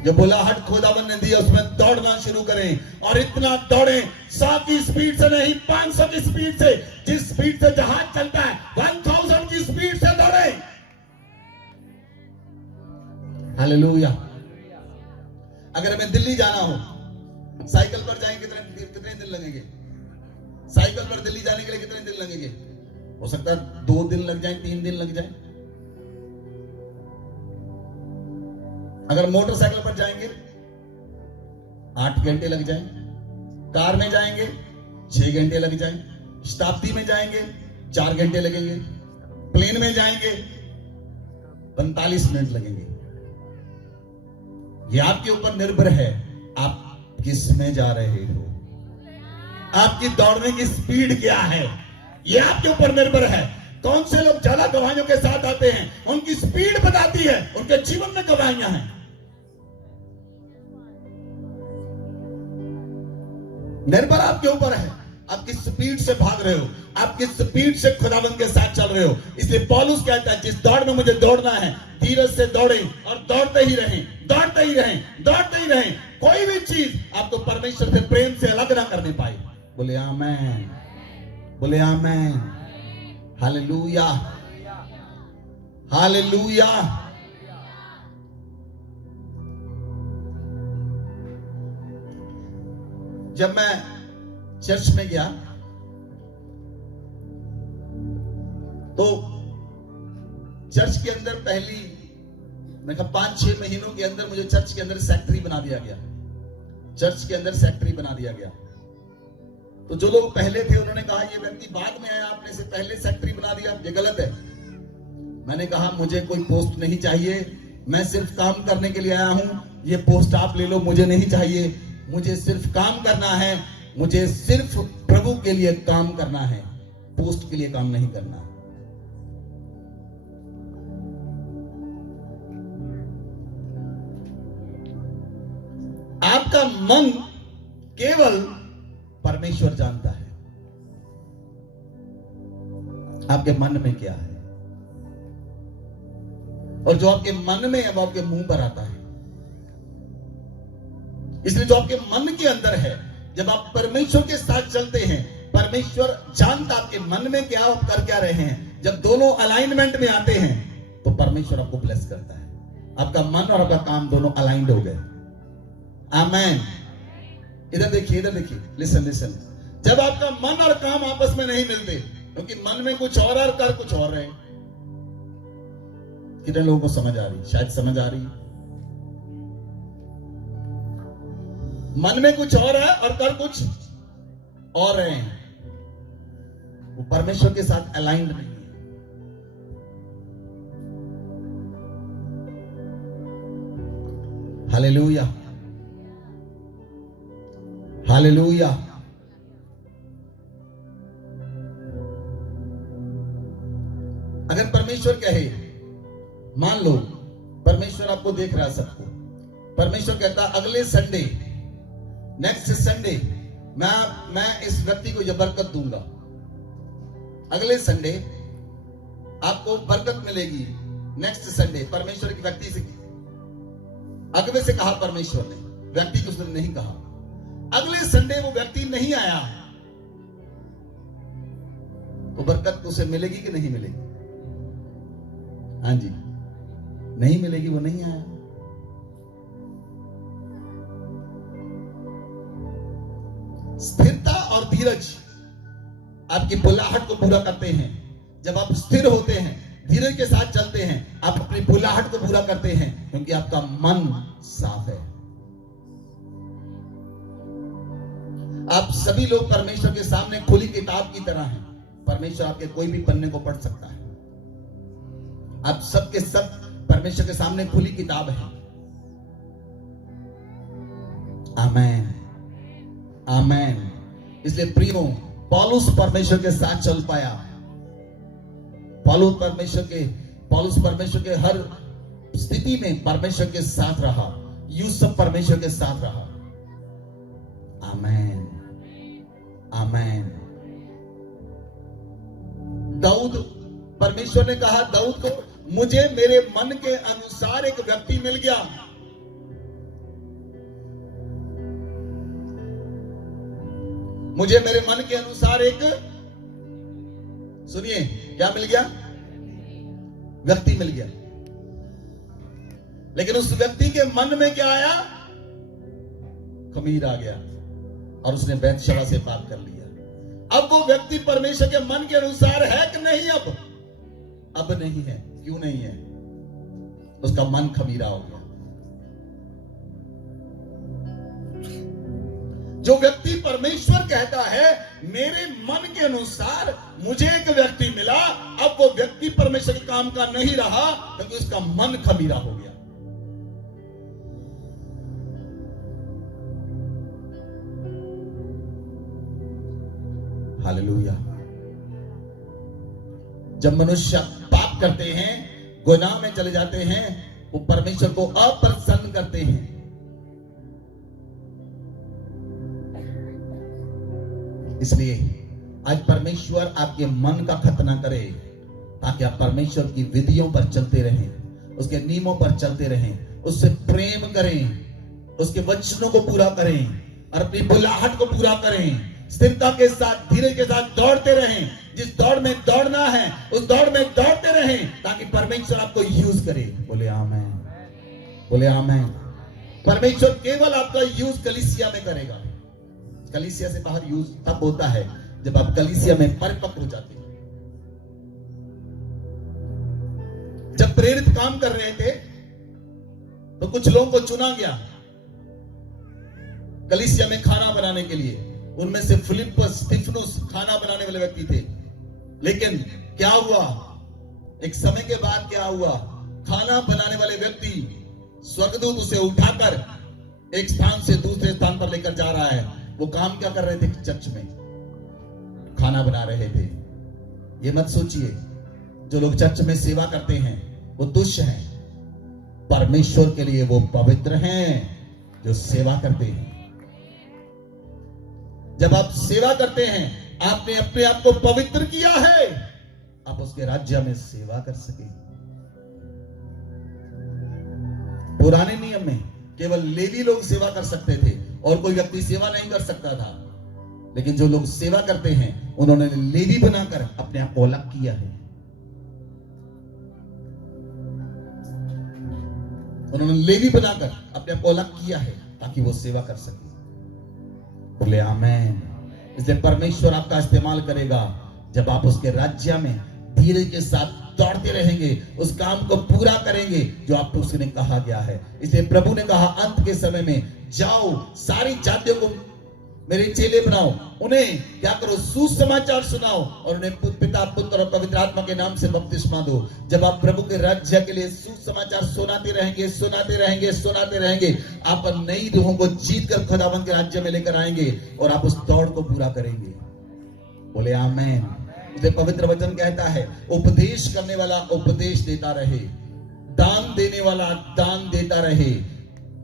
जो बुलाहट खुदावन ने दी उसमें दौड़ना शुरू करें और इतना दौड़े 100 की स्पीड से नहीं, 500 की स्पीड से, जिस स्पीड से जहाज चलता है 1000 की स्पीड से दौड़े। हालेलुया। अगर हमें दिल्ली जाना हो, साइकिल पर जाएंगे कितने दिन लगेंगे? साइकिल पर दिल्ली जाने के लिए कितने दिन लगेंगे? हो सकता है 2 दिन लग जाए, 3 दिन लग जाए। अगर मोटरसाइकिल पर जाएंगे 8 घंटे लग जाए, कार में जाएंगे 6 घंटे लग जाए, शताब्दी में जाएंगे 4 घंटे लगेंगे, प्लेन में जाएंगे 45 मिनट लगेंगे। ये आपके ऊपर निर्भर है, आप किस में जा रहे हो, आपकी दौड़ने की स्पीड क्या है, ये आपके ऊपर निर्भर है। कौन से लोग ज्यादा गवाहियों के साथ आते हैं, उनकी स्पीड बताती है उनके जीवन में गवाहियां हैं। निर्भर आपके ऊपर है, आप किस स्पीड से भाग रहे हो, आप किस स्पीड से खुदावंद के साथ चल रहे हो। इसलिए पौलुस कहता है, जिस दौड़ में मुझे दौड़ना है, धीरज से दौड़ें और दौड़ते ही रहें, दौड़ते ही रहें, दौड़ते ही रहें। कोई भी चीज आपको परमेश्वर से प्रेम से अलग ना करने पाए। बोले आमेन, बोले आमेन। हालेलुया, हालेलुया। जब मैं चर्च में गया तो चर्च के अंदर पहली मैं 5-6 महीनों के अंदर मुझे चर्च के अंदर सेक्रेटरी बना दिया गया। चर्च के अंदर सेक्रेटरी बना दिया गया। तो जो लोग पहले थे उन्होंने कहा ये व्यक्ति बाद में आया, आपने इसे पहले सेक्रेटरी बना दिया, ये गलत है। मैंने कहा मुझे कोई पोस्ट नहीं चाहिए, मैं सिर्फ काम करने के लिए आया हूं, ये पोस्ट आप ले लो, मुझे नहीं चाहिए। मुझे सिर्फ काम करना है, मुझे सिर्फ प्रभु के लिए काम करना है, पोस्ट के लिए काम नहीं करना। आपका मन केवल परमेश्वर जानता है आपके मन में क्या है, और जो आपके मन में है वो आपके मुंह पर आता है। इसलिए जो आपके मन के अंदर है, जब आप परमेश्वर के साथ चलते हैं, परमेश्वर जानता आपके मन में क्या आप कर क्या रहे हैं। जब दोनों अलाइनमेंट में आते हैं तो परमेश्वर आपको ब्लेस करता है। आपका मन और आपका काम दोनों अलाइंड हो गए। आमेन। इधर देखिए, इधर देखिए, लिसन लिसन। जब आपका मन और काम आपस में नहीं मिलते, क्योंकि मन में कुछ और कर कुछ और रहे। कितने लोगों को समझ आ रही? शायद समझ आ रही। मन में कुछ और है और कर कुछ और रहे हैं, वो परमेश्वर के साथ अलाइंड नहीं है। Hallelujah, hallelujah. अगर परमेश्वर कहे, मान लो परमेश्वर आपको देख रहा है सबको, परमेश्वर कहता अगले संडे, नेक्स्ट संडे मैं इस व्यक्ति को यह बरकत दूंगा, अगले संडे आपको बरकत मिलेगी। नेक्स्ट संडे परमेश्वर की व्यक्ति से, अगले से कहा परमेश्वर ने, व्यक्ति को उसने नहीं कहा। अगले संडे वो व्यक्ति नहीं आया, तो बरकत उसे मिलेगी कि नहीं मिलेगी? हाँ जी, नहीं मिलेगी, वो नहीं आया। स्थिरता और धीरज आपकी बुलाहट को पूरा करते हैं। जब आप स्थिर होते हैं, धीरज के साथ चलते हैं, आप अपनी बुलाहट को पूरा करते हैं, क्योंकि आपका मन साफ है। आप सभी लोग परमेश्वर के सामने खुली किताब की तरह हैं। परमेश्वर आपके कोई भी पन्ने को पढ़ सकता है। आप सब के सब परमेश्वर के सामने खुली किताब है। आमेन, आमेन। इसलिए प्रियो, पौलुस परमेश्वर के साथ चल पाया। पौलुस परमेश्वर के हर स्थिति में परमेश्वर के साथ रहा। यूसुफ परमेश्वर के साथ रहा। आमेन, आमेन, दाऊद, परमेश्वर ने कहा दाऊद को, मुझे मेरे मन के अनुसार एक व्यक्ति मिल गया। मुझे मेरे मन के अनुसार एक, सुनिए, क्या मिल गया? व्यक्ति मिल गया। लेकिन उस व्यक्ति के मन में क्या आया? खमीर आ गया और उसने बैतशबा से पाप कर लिया। अब वो व्यक्ति परमेश्वर के मन के अनुसार है कि नहीं? अब नहीं है। क्यों नहीं है? उसका मन खमीरा हो गया। जो व्यक्ति परमेश्वर कहता है मेरे मन के अनुसार मुझे एक व्यक्ति मिला, अब वो व्यक्ति परमेश्वर के काम का नहीं रहा क्योंकि उसका मन खमीरा हो गया। हालेलुया। जब मनुष्य पाप करते हैं, गुनाह में चले जाते हैं, वो परमेश्वर को अप्रसन्न करते हैं। इसलिए आज परमेश्वर आपके मन का खतना करे ताकि आप परमेश्वर की विधियों पर चलते रहें, उसके नियमों पर चलते रहें, उससे प्रेम करें, उसके वचनों को पूरा करें और अपनी बुलाहट को पूरा करें। स्थिरता के साथ, धीरज के साथ दौड़ते रहें। जिस दौड़ में दौड़ना है उस दौड़ में दौड़ते रहें ताकि परमेश्वर आपको यूज करे। बोले आमेन, बोले आमेन। परमेश्वर केवल आपका यूज कलीसिया में करेगा। कलीसिया से बाहर यूज तब होता है जब आप कलीसिया में परिपक्व हो जाते हैं। जब प्रेरित काम कर रहे थे तो कुछ लोगों को चुना गया कलीसिया में खाना बनाने के लिए। उनमें से फिलिप्पस, स्तिफनुस खाना बनाने वाले व्यक्ति थे। लेकिन क्या हुआ? एक समय के बाद क्या हुआ? खाना बनाने वाले व्यक्ति, स्वर्गदूत उसे उठाकर एक स्थान से दूसरे स्थान पर लेकर जा रहा है। वो काम क्या कर रहे थे? चर्च में खाना बना रहे थे। ये मत सोचिए जो लोग चर्च में सेवा करते हैं वो दुष्ट हैं। परमेश्वर के लिए वो पवित्र हैं जो सेवा करते हैं। जब आप सेवा करते हैं, आपने अपने आप को पवित्र किया है, आप उसके राज्य में सेवा कर सके। पुराने नियम में केवल लेवी लोग सेवा कर सकते थे और कोई व्यक्ति सेवा नहीं कर सकता था। लेकिन जो लोग सेवा करते हैं उन्होंने लेवी बनाकर अपने आप को अलग किया है। उन्होंने लेवी बनाकर अपने आप को अलग किया है ताकि वो सेवा कर सके। बोले आमेन। इसलिए परमेश्वर आपका इस्तेमाल करेगा जब आप उसके राज्य में धीरज के साथ दौड़ते रहेंगे, उस काम को पूरा करेंगे जो आपको उसने कहा गया है। इसलिए प्रभु ने कहा अंत के समय में जाओ, सारी जातियों को मेरे चेले बनाओ, उन्हें क्या करो? सुसमाचार सुनाओ और उन्हें पिता, पुत्र और पवित्र आत्मा के नाम से बपतिस्मा दो। जब आप प्रभु के राज्य के लिए सुसमाचार सुनाते रहेंगे, सुनाते रहेंगे, सुनाते रहेंगे, आप नई रूहों को जीत कर खुदावंद के राज्य में लेकर आएंगे और आप उस दौड़ को पूरा करेंगे। बोले आमेन। इसलिए पवित्र वचन कहता है उपदेश करने वाला उपदेश देता रहे, दान देने वाला दान देता रहे,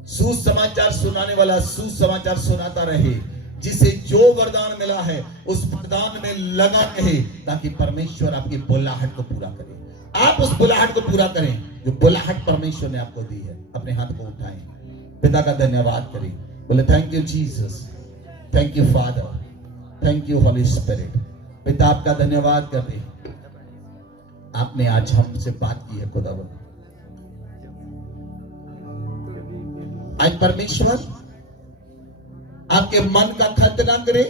सुसमाचार सुनाने वाला सुसमाचार सुनाता रहे। जिसे जो वरदान मिला है उस वरदान में लगा रहे ताकि परमेश्वर आपकी बुलाहट को पूरा करे। आप उस बुलाहट को पूरा करें जो बुलाहट परमेश्वर ने आपको दी है। अपने हाथ को उठाएं, पिता का धन्यवाद करें। बोले thank you Jesus, thank you father, thank you Holi spirit. पिता आपका धन्यवाद करते, आपने आज हमसे बात की है खुदावंद। आज परमेश्वर आपके मन का खतना करे,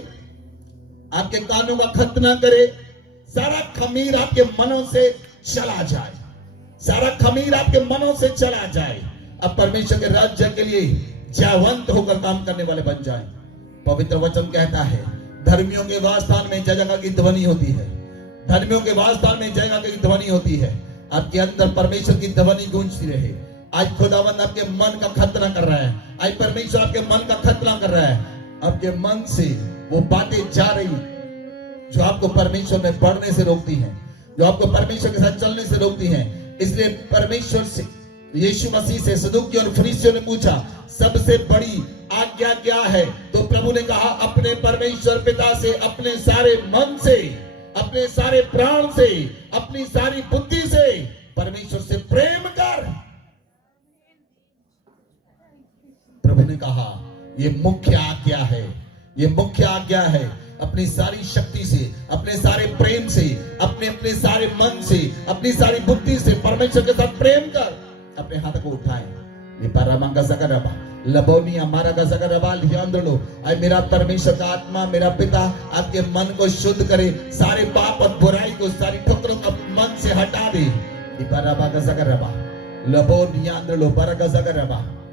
आपके कानों का खतना करे, सारा खमीर आपके मनों से चला जाए, सारा खमीर आपके मनों से चला जाए। अब परमेश्वर के राज्य के लिए जयवंत होकर काम करने वाले बन जाएं। पवित्र वचन कहता है धर्मियों के वासस्थान में जय जयकार की ध्वनि होती है। धर्मियों के वासस्थान में जय जयकार की ध्वनि होती है। आपके अंदर परमेश्वर की ध्वनि गूंजती रहे। आज खुदावंद आपके मन का खतना कर रहा है। आज परमेश्वर आपके मन का खतना कर रहा है। आपके मन से वो बातें जा रही जो आपको परमेश्वर में बढ़ने से रोकती हैं, जो आपको परमेश्वर के साथ चलने से रोकती हैं। इसलिए परमेश्वर से, यीशु मसीह से सदूकियों और फरीसियों ने पूछा सबसे बड़ी आज्ञा क्या है? तो प्रभु ने कहा अपने परमेश्वर पिता से अपने सारे मन से, अपने सारे प्राण से, अपनी सारी बुद्धि से परमेश्वर से प्रेम कर। प्रभु ने कहा ये मुख्य आज्ञा है, ये मुख्य आज्ञा है। अपनी सारी शक्ति से, अपने सारे प्रेम से, अपने सारे मन से, अपनी सारी बुद्धि से परमेश्वर के साथ प्रेम कर। अपने हाथ को उठाएं। लबोनी हमारा का सगरबा ध्यान दो। आज मेरा परमेश्वर का आत्मा, मेरा पिता आपके मन को शुद्ध करे, सारे पाप और बुराई को, सारी ठोकरों को मन से हटा दे। लबो ध्यान दो, बरा का सगरबा।